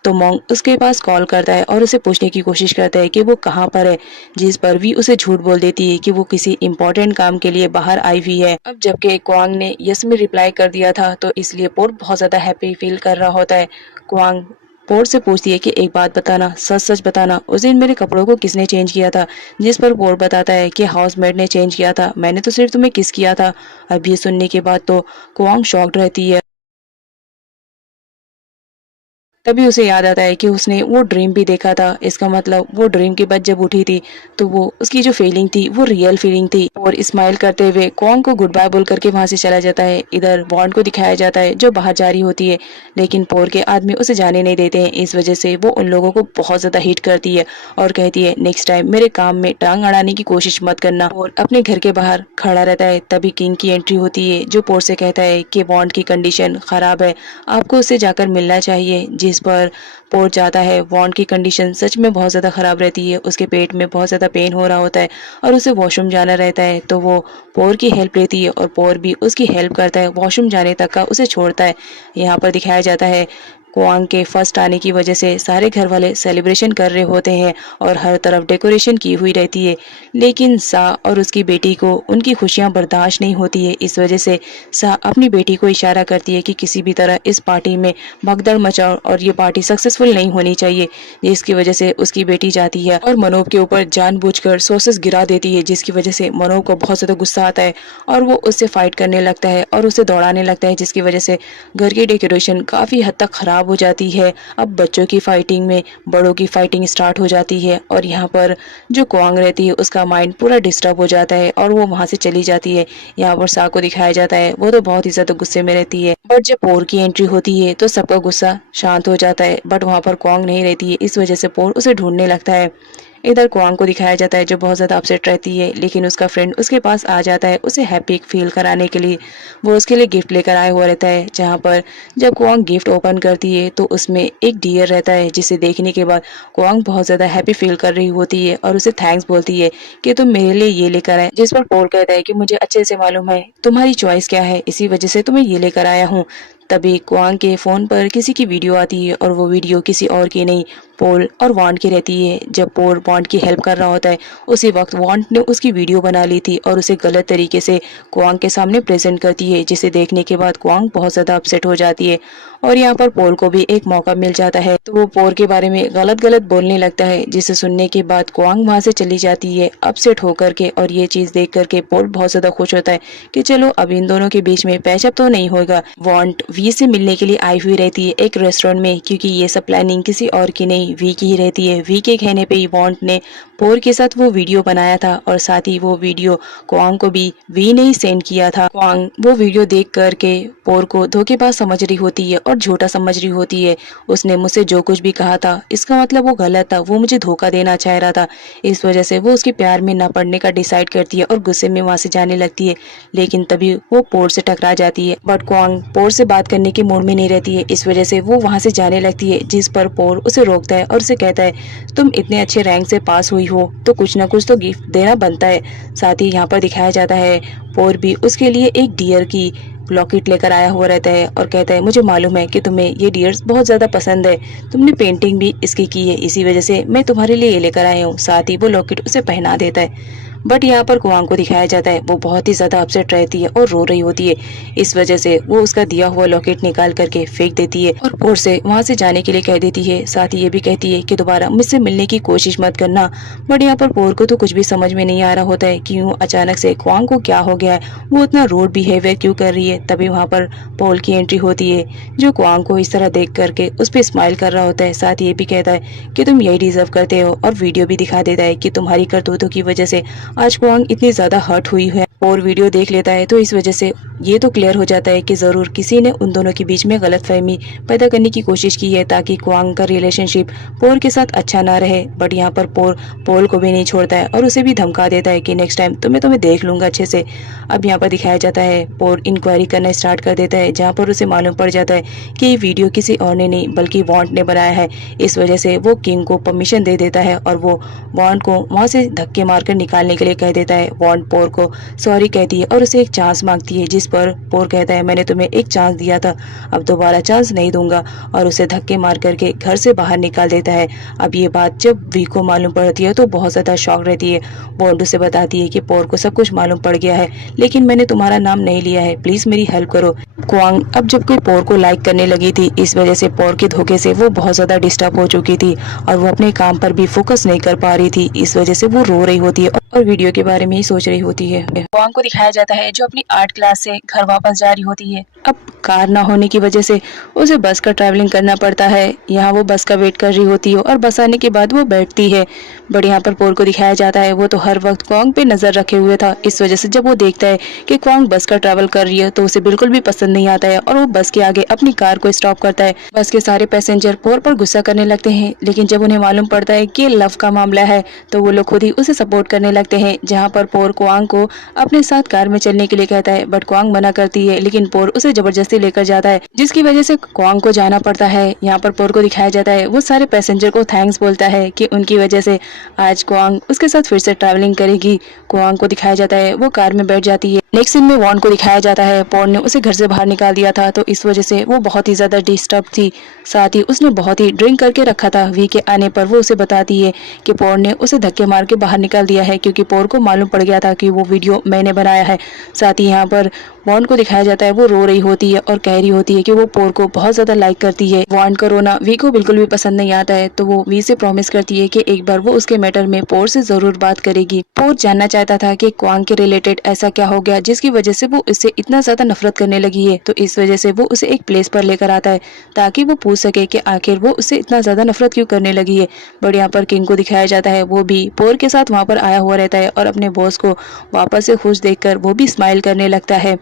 तो मोंग उसके पास कॉल करता है और उसे पूछने की कोशिश करता है कि वो कहाँ पर है, जिस पर वी उसे झूठ बोल देती है कि वो किसी इम्पोर्टेंट काम के लिए बाहर आई हुई है। अब जबकि कुआंग ने यस में रिप्लाई कर दिया था तो इसलिए पोर बहुत ज्यादा हैप्पी फील कर रहा होता है। कुआंग पोर से पूछती है कि एक बात बताना, सच सच बताना, उस दिन मेरे कपड़ों को किसने चेंज किया था? जिस पर पोर बताता है कि हाउसमेट ने चेंज किया था, मैंने तो सिर्फ तुम्हें किस किया था। अब ये सुनने के बाद तो क्वांग शॉक्ड रहती है। तभी उसे याद आता है कि उसने वो ड्रीम भी देखा था। इसका मतलब वो ड्रीम के बाद जब उठी थी तो वो उसकी जो फीलिंग थी वो रियल फीलिंग थी। और स्माइल करते हुए कॉन्ग को गुड बाय बोल करके वहां से चला जाता है। इधर बॉन्ड को दिखाया जाता है जो बाहर जा रही होती है, लेकिन पोर के आदमी उसे जाने नहीं देते हैं। इस वजह से वो उन लोगों को बहुत ज्यादा हिट करती है और कहती है नेक्स्ट टाइम मेरे काम में टांग अड़ाने की कोशिश मत करना। और अपने घर के बाहर खड़ा रहता है। तभी किंग की एंट्री होती है जो पोर से कहता है कि बॉन्ड की कंडीशन खराब है, आपको उससे जाकर मिलना चाहिए। जिस पर पोर जाता है। वॉन्ड की कंडीशन सच में बहुत ज़्यादा ख़राब रहती है। उसके पेट में बहुत ज़्यादा पेन हो रहा होता है और उसे वॉशरूम जाना रहता है। तो वो पोर की हेल्प लेती है और पोर भी उसकी हेल्प करता है, वॉशरूम जाने तक का उसे छोड़ता है। यहाँ पर दिखाया जाता है क्वांग के फर्स्ट आने की वजह से सारे घर वाले सेलिब्रेशन कर रहे होते हैं और हर तरफ डेकोरेशन की हुई रहती है, लेकिन सा और उसकी बेटी को उनकी खुशियां बर्दाश्त नहीं होती है। इस वजह से सा अपनी बेटी को इशारा करती है कि किसी भी तरह इस पार्टी में भगदड़ मचाओ और ये पार्टी सक्सेसफुल नहीं होनी चाहिए, जिसकी वजह से उसकी बेटी जाती है और मनोब के ऊपर जानबूझकर सॉसेस गिरा देती है, जिसकी वजह से मनोब को बहुत ज्यादा गुस्सा आता है और वो उससे फाइट करने लगता है और उसे दौड़ाने लगता है, जिसकी वजह से घर की डेकोरेशन काफी हद तक खराब हो जाती है। अब बच्चों की फाइटिंग में बड़ों की फाइटिंग स्टार्ट हो जाती है और यहाँ पर जो क्वांग रहती है उसका माइंड पूरा डिस्टर्ब हो जाता है और वो वहां से चली जाती है। यहाँ पर सा को दिखाया जाता है, वो तो बहुत ही ज्यादा गुस्से में रहती है। बट जब पोर की एंट्री होती है तो सबका गुस्सा शांत हो जाता है, बट वहां पर क्वांग नहीं रहती है। इस वजह से पोर उसे ढूंढने लगता है। इधर क्वांग को दिखाया जाता है जो बहुत ज्यादा अपसेट रहती है, लेकिन उसका फ्रेंड उसके पास आ जाता है उसे हैप्पी फील कराने के लिए। वो उसके लिए गिफ्ट लेकर आया हुआ रहता है, जहाँ पर जब क्वांग गिफ्ट ओपन करती है तो उसमें एक डियर रहता है, जिसे देखने के बाद क्वांग बहुत ज्यादा हैप्पी फील कर रही होती है और उसे थैंक्स बोलती है कि तुम मेरे लिए ये लेकर आए। जिस पर पोल कहता है कि मुझे अच्छे से मालूम है तुम्हारी चॉइस क्या है, इसी वजह से तुम्हें ये लेकर आया हूँ। तभी क्वांग के फोन पर किसी की वीडियो आती है और वो वीडियो किसी और की नहीं, पोल और वॉन्ड की रहती है। जब पोल वॉन्ड की हेल्प कर रहा होता है उसी वक्त वॉन्ड ने उसकी वीडियो बना ली थी और उसे गलत तरीके से क्वांग के सामने प्रेजेंट करती है, जिसे देखने के बाद क्वांग बहुत ज्यादा अपसेट हो जाती है। और यहाँ पर पोल को भी एक मौका मिल जाता है तो वो पोल के बारे में गलत गलत बोलने लगता है, जिसे सुनने के बाद क्वांग वहां से चली जाती है अपसेट होकर के। और ये चीज देख करके पोल बहुत ज्यादा खुश होता है कि चलो अब इन दोनों के बीच में पैचअप तो नहीं होगा। वॉन्ड वी से मिलने के लिए आई हुई रहती है एक रेस्टोरेंट में, क्योंकि ये सब प्लानिंग किसी और की नहीं वी की ही रहती है। वी के कहने पे ही वॉन्ड ने पोर के साथ वो वीडियो बनाया था और साथ ही वो वीडियो क्वांग को भी वी ने ही सेंड किया था। क्वांग वो वीडियो देख करके पोर को धोखेबाज समझ रही होती है और झूठा समझ रही होती है। उसने मुझसे जो कुछ भी कहा था इसका मतलब वो गलत था, वो मुझे धोखा देना चाह रहा था। इस वजह से वो उसके प्यार में न पड़ने का डिसाइड करती है और गुस्से में वहां से जाने लगती है, लेकिन तभी वो पोर से टकरा जाती है। बट क्वांग पोर से बात करने के मूड में नहीं रहती है, इस वजह से वो वहां से जाने लगती है, जिस पर पोर उसे रोकता है और उसे कहता है तुम इतने अच्छे रैंक से पास हुई हो तो कुछ ना कुछ तो गिफ्ट देना बनता है। साथ ही यहाँ पर दिखाया जाता है पोर भी उसके लिए एक डियर की लॉकेट लेकर आया हुआ रहता है और कहता है मुझे मालूम है कि तुम्हें ये डियर्स बहुत ज्यादा पसंद है, तुमने पेंटिंग भी इसकी की है, इसी वजह से मैं तुम्हारे लिए ये लेकर आया हूँ। साथ ही वो लॉकेट उसे पहना देता है। बट यहाँ पर कुआंग को दिखाया जाता है वो बहुत ही ज्यादा अपसेट रहती है और रो रही होती है। इस वजह से वो उसका दिया हुआ लॉकेट निकाल करके फेंक देती है और पोर से वहां से जाने के लिए कह देती है। साथ ही ये भी कहती है कि दोबारा मुझसे मिलने की कोशिश मत करना। बट यहाँ पर पोर को तो कुछ भी समझ में नहीं आ रहा होता है कि यूं अचानक से कुआंग को क्या हो गया है, वो इतना रूड बिहेवियर क्यों कर रही है। तभी वहाँ पर पोल की एंट्री होती है जो कुआंग को इस तरह देख करके उस पर स्माइल कर रहा होता है। साथ ही ये भी कहता है कि तुम यही डिजर्व करते हो और वीडियो भी दिखा देता है कि तुम्हारी करतूतों की वजह से आज कुआंग इतनी ज्यादा हर्ट हुई है। और वीडियो देख लेता है तो इस वजह से ये तो क्लियर हो जाता है कि जरूर किसी ने उन दोनों के बीच में गलतफहमी पैदा करने की कोशिश की है ताकि कुआंग का रिलेशनशिप पोर के साथ अच्छा ना रहे। बट यहाँ पर पोल को भी नहीं छोड़ता है और उसे भी धमका देता है कि नेक्स्ट टाइम तुम्हें देख लूंगा अच्छे से। अब यहाँ पर दिखाया जाता है पोर इंक्वायरी करना स्टार्ट कर देता है, जहाँ पर उसे मालूम पड़ जाता है कि ये वीडियो किसी और ने नहीं बल्कि वॉन्ट ने बनाया है। इस वजह से वो किंग को परमिशन दे देता है और वो वॉन्ट को वहां से धक्के मारकर निकालने के लिए कह देता है। वॉन्ट पोर को सॉरी कहती है और उसे एक चांस मांगती है, जिस पर पोर कहता है मैंने तुम्हें एक चांस दिया था, अब दोबारा चांस नहीं दूंगा, और उसे धक्के मार करके घर से बाहर निकाल देता है। अब ये बात जब वी को मालूम पड़ती है तो बहुत ज्यादा शॉक रहती है। बॉन्ड उसे बताती है कि पोर को सब कुछ मालूम पड़ गया है, लेकिन मैंने तुम्हारा नाम नहीं लिया है, प्लीज मेरी हेल्प करो। क्वांग अब जब कोई पोर को लाइक करने लगी थी, इस वजह से पोर के धोखे से वो बहुत ज्यादा डिस्टर्ब हो चुकी थी और वो अपने काम पर भी फोकस नहीं कर पा रही थी। इस वजह से वो रो रही होती है और वीडियो के बारे में ही सोच रही होती है। क्वांग को दिखाया जाता है जो अपनी आर्ट क्लास से घर वापस जा रही होती है। अब कार ना होने की वजह से उसे बस का ट्रैवलिंग करना पड़ता है। यहाँ वो बस का वेट कर रही होती है और बस आने के बाद वो बैठती है। बट यहाँ पर पोर को दिखाया जाता है वो तो हर वक्त क्वांग पे नजर रखे हुए था। इस वजह से जब वो देखता है कि क्वांग बस का ट्रैवल कर रही है तो उसे बिल्कुल भी पसंद नहीं आता है और वो बस के आगे अपनी कार को स्टॉप करता है। बस के सारे पैसेंजर पोर पर गुस्सा करने लगते हैं, लेकिन जब उन्हें मालूम पड़ता है कि लव का मामला है तो वो लोग खुद ही उसे सपोर्ट करने लगते हैं। जहाँ पर पोर क्वांग को अपने साथ कार में चलने के लिए कहता है, बट क्वांग मना करती है, लेकिन पोर उसे जबरदस्ती लेकर जाता है, जिसकी वजह से क्वांग को जाना पड़ता है। यहाँ पर पोर को दिखाया जाता है वो सारे पैसेंजर को थैंक्स बोलता है कि उनकी वजह से आज क्वांग उसके साथ फिर से ट्रैवलिंग करेगी। क्वांग को दिखाया जाता है वो कार में बैठ जाती है। नेक्स्ट सीन में वॉन को दिखाया जाता है पोर ने उसे घर से बाहर निकाल दिया था, तो इस वजह से वो बहुत ही ज्यादा डिस्टर्ब थी। साथ ही उसने बहुत ही ड्रिंक करके रखा था। वी के आने पर वो उसे बताती है कि पोर ने उसे धक्के मार के बाहर निकाल दिया है, क्योंकि पोर को मालूम पड़ गया था कि वो वीडियो मैंने बनाया है। साथ ही यहाँ पर वॉन को दिखाया जाता है वो रो रही होती है और कह रही होती है कि वो पोर को बहुत ज्यादा लाइक करती है। वॉन का रोना वी को बिल्कुल भी पसंद नहीं आता है, तो वो वी से प्रॉमिस करती है कि एक बार वो उसके मैटर में पोर से जरूर बात करेगी। पोर जानना चाहता था कि क्वांग के रिलेटेड ऐसा क्या हो गया जिसकी वजह से वो इससे इतना ज्यादा नफरत करने लगी है, तो इस वजह से वो उसे एक प्लेस पर लेकर आता है ताकि वो पूछ सके कि आखिर वो उससे इतना ज्यादा नफरत क्यों करने लगी है। बट यहाँ पर किंग को दिखाया जाता है वो भी पोर के साथ वहाँ पर आया हुआ रहता है और अपने बॉस को वापस से खुश देखकर वो भी स्माइल करने लगता है।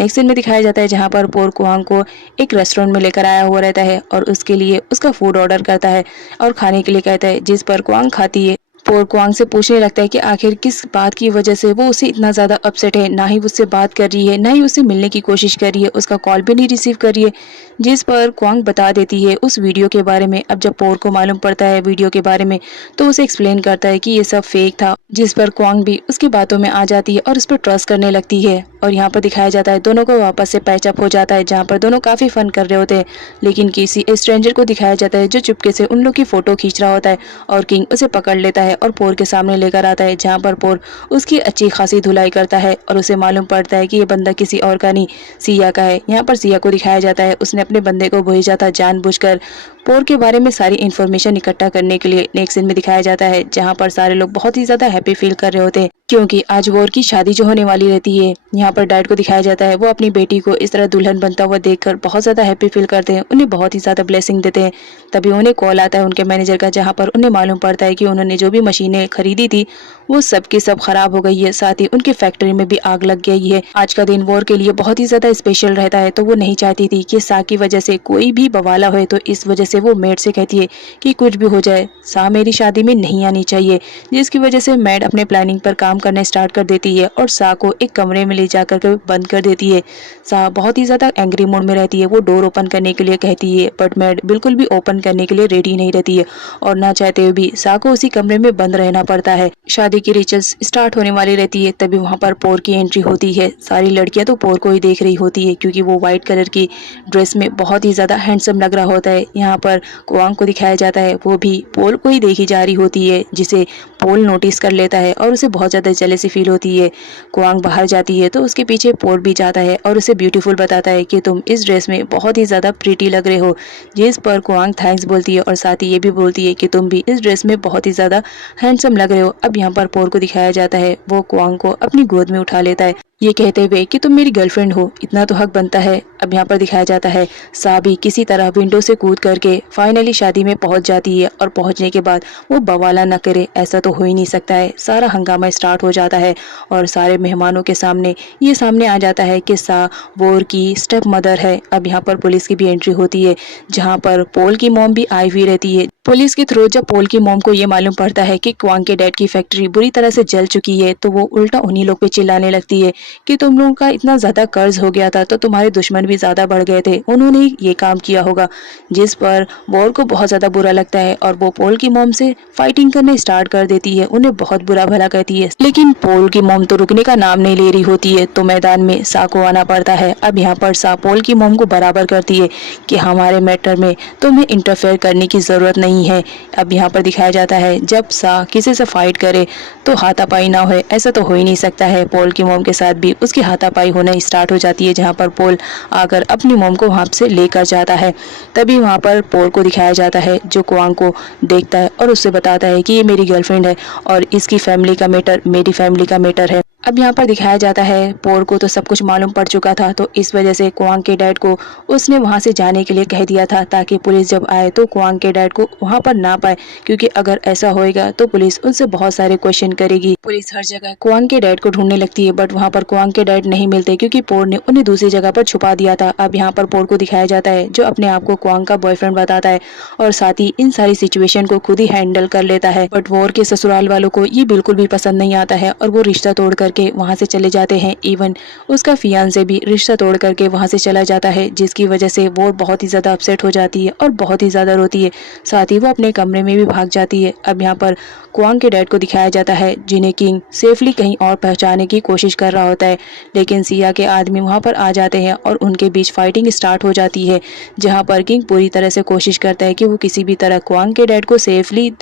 नेक्स्ट सीन में दिखाया जाता है जहाँ पर पोर क्वांग को एक रेस्टोरेंट में लेकर आया हुआ रहता है और उसके लिए उसका फूड ऑर्डर करता है और खाने के लिए कहता है, जिस पर क्वांग खाती है। पोर क्वांग से पूछने लगता है कि आखिर किस बात की वजह से वो उसे इतना ज्यादा अपसेट है, ना ही उससे बात कर रही है, ना ही उससे मिलने की कोशिश कर रही है, उसका कॉल भी नहीं रिसीव कर रही है। जिस पर क्वांग बता देती है उस वीडियो के बारे में। अब जब पोर को मालूम पड़ता है वीडियो के बारे में तो उसे एक्सप्लेन करता है कि ये सब फेक था, जिस पर क्वांग भी उसकी बातों में आ जाती है और उस पर ट्रस्ट करने लगती है। और यहाँ पर दिखाया जाता है दोनों को वापस से पैचअप हो जाता है, जहाँ पर दोनों काफी फन कर रहे होते हैं, लेकिन किसी स्ट्रेंजर को दिखाया जाता है जो चुपके से उन लोग की फोटो खींच रहा होता है और किंग उसे पकड़ लेता है और पोर के सामने लेकर आता है, जहाँ पर पोर उसकी अच्छी खासी धुलाई करता है और उसे मालूम पड़ता है कि ये बंदा किसी और का नहीं सिया का है। यहाँ पर सिया को दिखाया जाता है उसने अपने बंदे को भेजा था जानबूझकर पोर के बारे में सारी इन्फॉर्मेशन इकट्ठा करने के लिए। नेक्स्ट सीन में दिखाया जाता है जहाँ पर सारे लोग बहुत ही ज्यादा हैप्पी फील कर रहे होते हैं, क्योंकि आज वॉर की शादी जो होने वाली रहती है। यहाँ पर डैड को दिखाया जाता है वो अपनी बेटी को इस तरह दुल्हन बनता हुआ देखकर बहुत ज्यादा हैप्पी फील करते हैं, उन्हें बहुत ही ज्यादा ब्लेसिंग देते हैं। तभी उन्हें कॉल आता है उनके मैनेजर का, जहाँ पर उन्हें मालूम पड़ता है कि उन्होंने जो भी मशीनें खरीदी थी वो सब की सब खराब हो गई है, साथ ही उनकी फैक्ट्री में भी आग लग गई है। आज का दिन वॉर के लिए बहुत ही ज्यादा स्पेशल रहता है, तो वो नहीं चाहती थी कि सा की वजह से कोई भी बवाला हो, तो इस वजह से वो मेड से कहती है कि कुछ भी हो जाए सा मेरी शादी में नहीं आनी चाहिए, जिसकी वजह से मेड अपने प्लानिंग पर काम करना स्टार्ट कर देती है और सा को एक कमरे में ले जाकर के बंद कर देती है। सा बहुत ही ज्यादा एंग्री मूड में रहती है, वो डोर ओपन करने के लिए कहती है, बट मेड बिल्कुल भी ओपन करने के लिए रेडी नहीं रहती है और ना चाहते हुए भी सा को उसी कमरे में बंद रहना पड़ता है। शादी की रिचुअल्स स्टार्ट होने वाली रहती है, तभी वहाँ पर पोर की एंट्री होती है। सारी लड़कियां तो पोर को ही देख रही होती है, क्योंकि वो व्हाइट कलर की ड्रेस में बहुत ही ज्यादा हैंडसम लग रहा होता है। यहाँ पर क्वांग को दिखाया जाता है वो भी पोल को ही देखी जा रही होती है, जिसे पोल नोटिस कर लेता है और उसे बहुत ज्यादा जेलसी फील होती है। क्वांग बाहर जाती है तो उसके पीछे पोल भी जाता है और उसे ब्यूटीफुल बताता है कि तुम इस ड्रेस में बहुत ही ज्यादा प्रीटी लग रहे हो, जिस पर क्वांग थैंक्स बोलती है और साथ ही ये भी बोलती है कि तुम भी इस ड्रेस में बहुत ही ज्यादा हैंडसम लग रहे हो। अब यहाँ पर पोल को दिखाया जाता है वो क्वांग को अपनी गोद में उठा लेता है, ये कहते हुए कि तुम मेरी गर्लफ्रेंड हो, इतना तो हक बनता है। अब यहाँ पर दिखाया जाता है सा भी किसी तरह विंडो से कूद करके फाइनली शादी में पहुंच जाती है और पहुंचने के बाद वो बवाला न करे ऐसा तो हो ही नहीं सकता है। सारा हंगामा स्टार्ट हो जाता है और सारे मेहमानों के सामने ये सामने आ जाता है कि सा वॉर की स्टेप मदर है। अब यहाँ पर पुलिस की भी एंट्री होती है, जहाँ पर पोल की मॉम भी आई हुई रहती है। पुलिस के थ्रू जब पोल की मॉम को ये मालूम पड़ता है कि क्वांग के डैड की फैक्ट्री बुरी तरह से जल चुकी है, तो वो उल्टा उन्हीं लोग पे चिल्लाने लगती है कि तुम लोगों का इतना ज्यादा कर्ज हो गया था तो तुम्हारे दुश्मन भी ज्यादा बढ़ गए थे, उन्होंने ही ये काम किया होगा। जिस पर वॉर को बहुत ज्यादा बुरा लगता है और वो पोल की मॉम से फाइटिंग करने स्टार्ट कर देती है, उन्हें बहुत बुरा भला कहती है। लेकिन पोल की मॉम तो रुकने का नाम नहीं ले रही होती है, तो मैदान में सा को आना पड़ता है। अब यहाँ पर सा पोल की मॉम को बराबर करती है कि हमारे मैटर में तुम्हें इंटरफेयर करने की जरूरत नहीं है। अब यहाँ पर दिखाया जाता है जब सा किसी से फाइट करे तो हाथापाई ना हो, ऐसा तो हो ही नहीं सकता है। पोल की मॉम के साथ भी उसकी हाथापाई होना स्टार्ट हो जाती है, जहाँ पर पोल आकर अपनी मॉम को वहां से लेकर जाता है। तभी वहां पर पोल को दिखाया जाता है जो क्वांग को देखता है और उससे बताता है कि ये मेरी गर्लफ्रेंड है और इसकी फैमिली का मैटर मेरी फैमिली का मैटर है। अब यहाँ पर दिखाया जाता है पोल को तो सब कुछ मालूम पड़ चुका था, तो इस वजह से क्वांग के डैड को उसने वहां से जाने के लिए कह दिया था ताकि पुलिस जब आए तो क्वांग के डैड को वहां पर ना पाए, क्योंकि अगर ऐसा होएगा तो पुलिस उनसे बहुत सारे क्वेश्चन करेगी। पुलिस हर जगह क्वांग के डैड को ढूंढने लगती है, बट वहां पर क्वांग के डैड नहीं मिलते क्योंकि पोल ने उन्हें दूसरी जगह पर छुपा दिया था। अब यहाँ पर पोल को दिखाया जाता है जो अपने आप को क्वांग का बॉयफ्रेंड बताता है और साथ ही इन सारी सिचुएशन को खुद ही हैंडल कर लेता है। बट वॉर के ससुराल वालों को ये बिल्कुल भी पसंद नहीं आता है और वो रिश्ता तोड़ करके वहां से चले जाते हैं। इवन उसका फियांसे भी रिश्ता तोड़ करके वहां से चला जाता है, जिसकी वजह से वो बहुत ही ज्यादा अपसेट हो जाती है और बहुत ही ज्यादा रोती है। साथ ही वो अपने कमरे में भी भाग जाती है। अब यहाँ पर क्वांग के डैड को दिखाया जाता है जिन्हें किंग सेफली कहीं और पहुंचाने की कोशिश कर रहा होता है, लेकिन सिया के आदमी वहां पर आ जाते हैं और उनके बीच फाइटिंग स्टार्ट हो जाती है, जहां पर किंग पूरी तरह से कोशिश करता है कि वो किसी भी तरह क्वांग के डैड को सेफली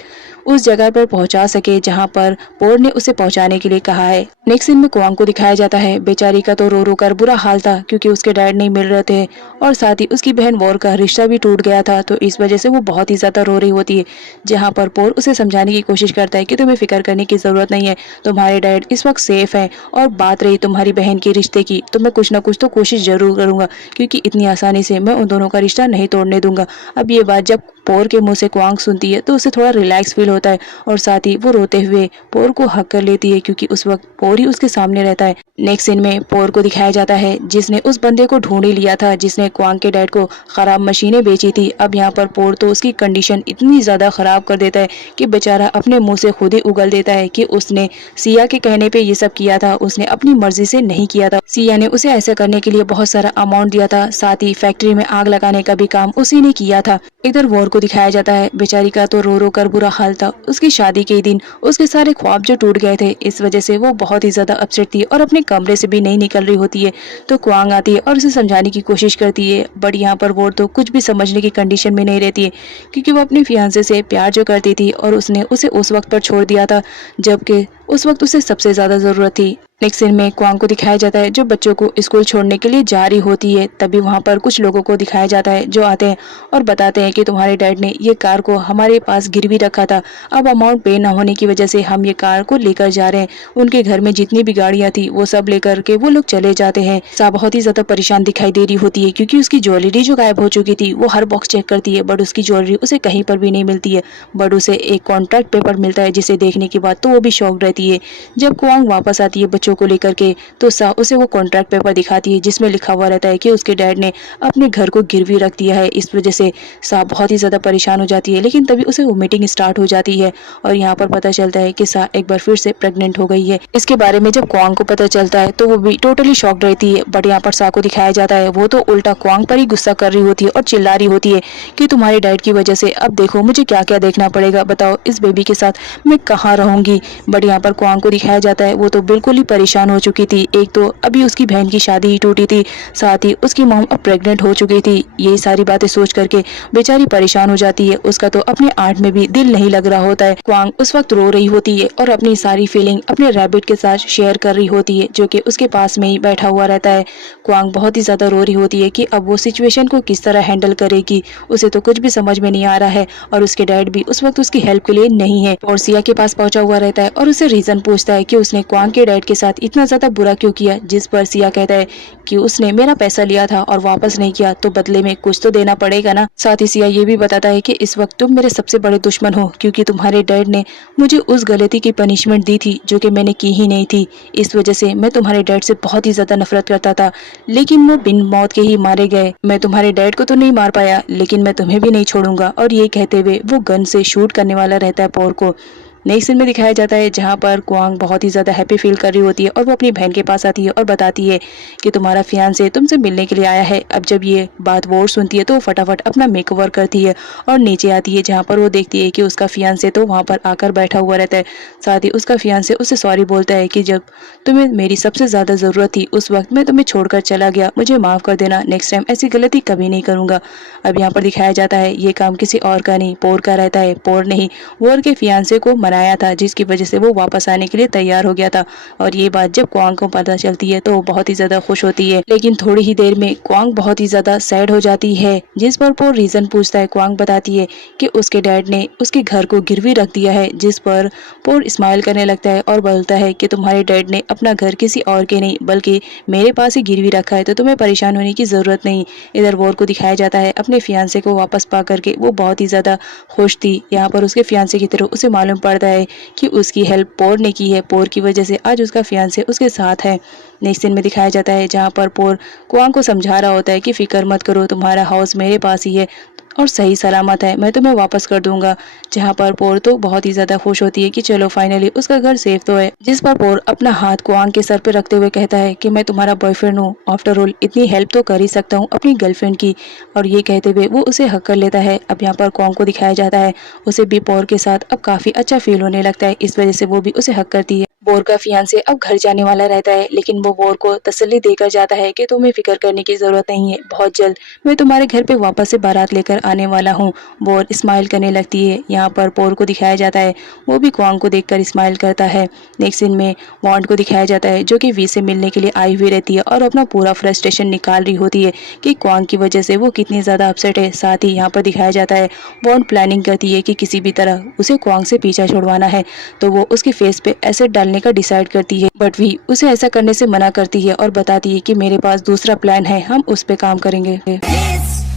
उस जगह पर पहुंचा सके जहां पर पोल ने उसे पहुंचाने के लिए कहा है। नेक्स्ट सीन में क्वांग को दिखाया जाता है, बेचारी का तो रो रो कर बुरा हाल था क्योंकि उसके डैड नहीं मिल रहे थे और साथ ही उसकी बहन वॉर का रिश्ता भी टूट गया था, तो इस वजह से वो बहुत ही ज्यादा रो रही होती है। जहां पर पोल उसे समझाने की कोशिश करता है कि तुम्हें फिक्र करने की जरूरत नहीं है, तुम्हारे डैड इस वक्त सेफ है। और बात रही तुम्हारी बहन के रिश्ते की, तो मैं कुछ ना कुछ तो कोशिश जरूर करूंगा क्योंकि इतनी आसानी से मैं उन दोनों का रिश्ता नहीं तोड़ने दूंगा। अब ये बात जब पोर के मुंह से क्वांग सुनती है तो उसे थोड़ा रिलैक्स फील होता है और साथ ही वो रोते हुए पोर को हक कर लेती है क्योंकि उस वक्त पोर ही उसके सामने रहता है। नेक्स्ट सीन में पोर को दिखाया जाता है जिसने उस बंदे को ढूंढ ही लिया था जिसने क्वांग के डैड को खराब मशीनें बेची थी। अब यहाँ पर पोर तो उसकी कंडीशन इतनी ज्यादा खराब कर देता है कि बेचारा अपने मुंह से खुद ही उगल देता है कि उसने सिया के कहने पे ये सब किया था, उसने अपनी मर्जी से नहीं किया था। सिया ने उसे ऐसा करने के लिए बहुत सारा अमाउंट दिया था, साथ ही फैक्ट्री में आग लगाने का भी काम उसी ने किया था। इधर वॉर को दिखाया जाता है, बेचारी का तो रो रो कर बुरा हाल था। उसकी शादी के दिन उसके सारे ख्वाब जो टूट गए थे, इस वजह से वो बहुत ही ज्यादा अपसेट थी और अपने कमरे से भी नहीं निकल रही होती है। तो क्वांग आती है और उसे समझाने की कोशिश करती है, बट यहाँ पर वॉर तो कुछ भी समझने की कंडीशन में नहीं रहती है क्योंकि वो अपने फियांसे से प्यार जो करती थी और उसने उसे उस वक्त पर छोड़ दिया था जबकि उस वक्त उसे सबसे ज्यादा जरूरत थी। नेक्स्ट सीन में क्वांग को दिखाया जाता है जो बच्चों को स्कूल छोड़ने के लिए जा रही होती है। तभी वहां पर कुछ लोगों को दिखाया जाता है जो आते हैं और बताते हैं कि तुम्हारे डैड ने ये कार को हमारे पास गिरवी रखा था, अब अमाउंट पे ना होने की वजह से हम ये कार को लेकर जा रहे हैं। उनके घर में जितनी भी गाड़ियां थी वो सब लेकर के वो लोग चले जाते हैं। सा बहुत ही ज्यादा परेशान दिखाई दे रही होती है क्योंकि उसकी ज्वेलरी जो गायब हो चुकी थी वो हर बॉक्स चेक करती है बट उसकी ज्वेलरी उसे कहीं पर भी नहीं मिलती है। बट उसे एक कॉन्ट्रैक्ट पेपर मिलता है जिसे देखने के बाद तो वो भी शॉक्ड रहती है। जब क्वांग वापस आती है बच्चों को लेकर के तो सा उसे वो कॉन्ट्रैक्ट पेपर दिखाती है जिसमें लिखा हुआ रहता है कि उसके डैड ने अपने घर को गिरवी रख दिया है। इस वजह से सा बहुत ही ज्यादा परेशान हो जाती है, लेकिन तभी उसे वो मीटिंग स्टार्ट हो जाती है और यहाँ पर पता चलता है कि सा एक बार फिर से प्रेग्नेंट हो गई है। इसके बारे में जब क्वांग को पता चलता है तो वो भी टोटली शॉक्ड रहती है। बट यहाँ पर सा को दिखाया जाता है वो तो उल्टा क्वांग पर ही गुस्सा कर रही होती है और चिल्ला रही होती है कि तुम्हारे डैड की वजह से अब देखो मुझे क्या क्या देखना पड़ेगा, बताओ इस बेबी के साथ मैं कहाँ रहूंगी। बट यहाँ पर क्वांग को दिखाया जाता है वो तो बिल्कुल ही परेशान हो चुकी थी। एक तो अभी उसकी बहन की शादी ही टूटी थी, साथ ही उसकी मॉम अब प्रेग्नेंट हो चुकी थी। यही सारी बातें सोच करके बेचारी परेशान हो जाती है। उसका तो अपने आर्ट में भी दिल नहीं लग रहा होता है। क्वांग उस वक्त रो रही होती है और अपनी सारी फीलिंग अपने रैबिट के साथ शेयर कर रही होती है जो कि उसके पास में ही बैठा हुआ रहता है। क्वांग बहुत ही ज्यादा रो रही होती है कि अब वो सिचुएशन को किस तरह हैंडल करेगी, उसे तो कुछ भी समझ में नहीं आ रहा है और उसके डैड भी उस वक्त उसकी हेल्प के लिए नहीं है और सिया के पास पहुंचा हुआ रहता है और उसे रीजन पूछता है कि उसने क्वांग के डैड के साथ इतना ज्यादा बुरा क्यों किया, जिस पर सिया कहता है कि उसने मेरा पैसा लिया था और वापस नहीं किया तो बदले में कुछ तो देना पड़ेगा ना। साथ ही सिया ये भी बताता है कि इस वक्त तुम मेरे सबसे बड़े दुश्मन हो, क्योंकि तुम्हारे डैड ने मुझे उस गलती की पनिशमेंट दी थी जो कि मैंने की ही नहीं थी। इस वजह से मैं तुम्हारे डैड से बहुत ही ज्यादा नफरत करता था, लेकिन वो बिन मौत के ही मारे गए। मैं तुम्हारे डैड को तो नहीं मार पाया, लेकिन मैं तुम्हें भी नहीं छोड़ूंगा। और ये कहते हुए वो गन से शूट करने वाला रहता है पोर को। नेक्स्ट सीन में दिखाया जाता है जहाँ पर क्वांग बहुत ही ज़्यादा हैप्पी फील कर रही होती है और वो अपनी बहन के पास आती है और बताती है कि तुम्हारा फियांसे तुमसे मिलने के लिए आया है। अब जब ये बात वोर सुनती है तो वो फटाफट अपना मेकओवर करती है और नीचे आती है, जहाँ पर वो देखती है कि उसका फियांसे तो वहाँ पर आकर बैठा हुआ रहता है। साथ ही उसका फियांसे उसे सॉरी बोलता है कि जब तुम्हें मेरी सबसे ज़्यादा ज़रूरत थी उस वक्त मैं तुम्हें छोड़कर चला गया, मुझे माफ़ कर देना, नेक्स्ट टाइम ऐसी गलती कभी नहीं करूँगा। अब यहाँ पर दिखाया जाता है ये काम किसी और का नहीं पोर का रहता है। पोर ने ही वोर के फियांसे को मनाया था, जिसकी वजह से वो वापस आने के लिए तैयार हो गया था। और ये बात जब क्वांग को पता चलती है तो वो बहुत ही ज्यादा खुश होती है, लेकिन थोड़ी ही देर में क्वांग बहुत ही ज्यादा सैड हो जाती है। जिस पर पोर रीजन पूछता है, क्वांग बताती है कि उसके डैड ने उसके घर को गिरवी रख दिया है। जिस पर पोर स्माइल करने लगता है और बोलता है कि तुम्हारे डैड ने अपना घर किसी और के नहीं बल्कि मेरे पास ही गिरवी रखा है, तो तुम्हें परेशान होने की जरूरत नहीं। इधर वोर को दिखाया जाता है अपने फियांसे को वापस पा करके वो बहुत ही ज्यादा खुश थी। यहाँ पर उसके फियांसे की तरफ उसे मालूम पड़ता है कि उसकी हेल्प पोर ने की है, पोर की वजह से आज उसका फियांसे उसके साथ है। नेक्स्ट सीन में दिखाया जाता है जहाँ पर पोर क्वांग को समझा रहा होता है कि फिक्र मत करो, तुम्हारा हाउस मेरे पास ही है और सही सलामत है, मैं तुम्हें वापस कर दूंगा। जहाँ पर पोर तो बहुत ही ज्यादा खुश होती है कि चलो फाइनली उसका घर सेफ तो है। जिस पर पोर अपना हाथ क्वांग के सर पे रखते हुए कहता है कि मैं तुम्हारा बॉयफ्रेंड हूँ, आफ्टर ऑल इतनी हेल्प तो कर ही सकता हूँ अपनी गर्लफ्रेंड की। और ये कहते हुए वो उसे हक कर लेता है। अब यहाँ पर क्वांग को दिखाया जाता है उसे भी पोर के साथ अब काफी अच्छा फील होने लगता है, इस वजह से वो भी उसे हक करती है। बोर का फियांसे अब घर जाने वाला रहता है, लेकिन वो बोर को तसल्ली देकर जाता है कि तुम्हें फिक्र करने की जरूरत नहीं है, बहुत जल्द मैं तुम्हारे घर पे वापस से बारात लेकर आने वाला हूँ। बोर स्माइल करने लगती है। यहाँ पर पोर को दिखाया जाता है वो भी क्वांग को देखकर स्माइल करता है। नेक्स्ट सीन में वॉन्ड को दिखाया जाता है जो कि वी से मिलने के लिए आई हुई रहती है और अपना पूरा फ्रस्ट्रेशन निकाल रही होती है कि क्वांग की वजह से वो कितनी ज्यादा अपसेट है। साथ ही यहाँ पर दिखाया जाता है वॉन्ड प्लानिंग करती है कि किसी भी तरह उसे क्वांग से पीछा छुड़वाना है, तो वो उसके फेस पे एसिड डालने का डिसाइड करती है, बट वी उसे ऐसा करने से मना करती है और बताती है कि मेरे पास दूसरा प्लान है, हम उस पे काम करेंगे।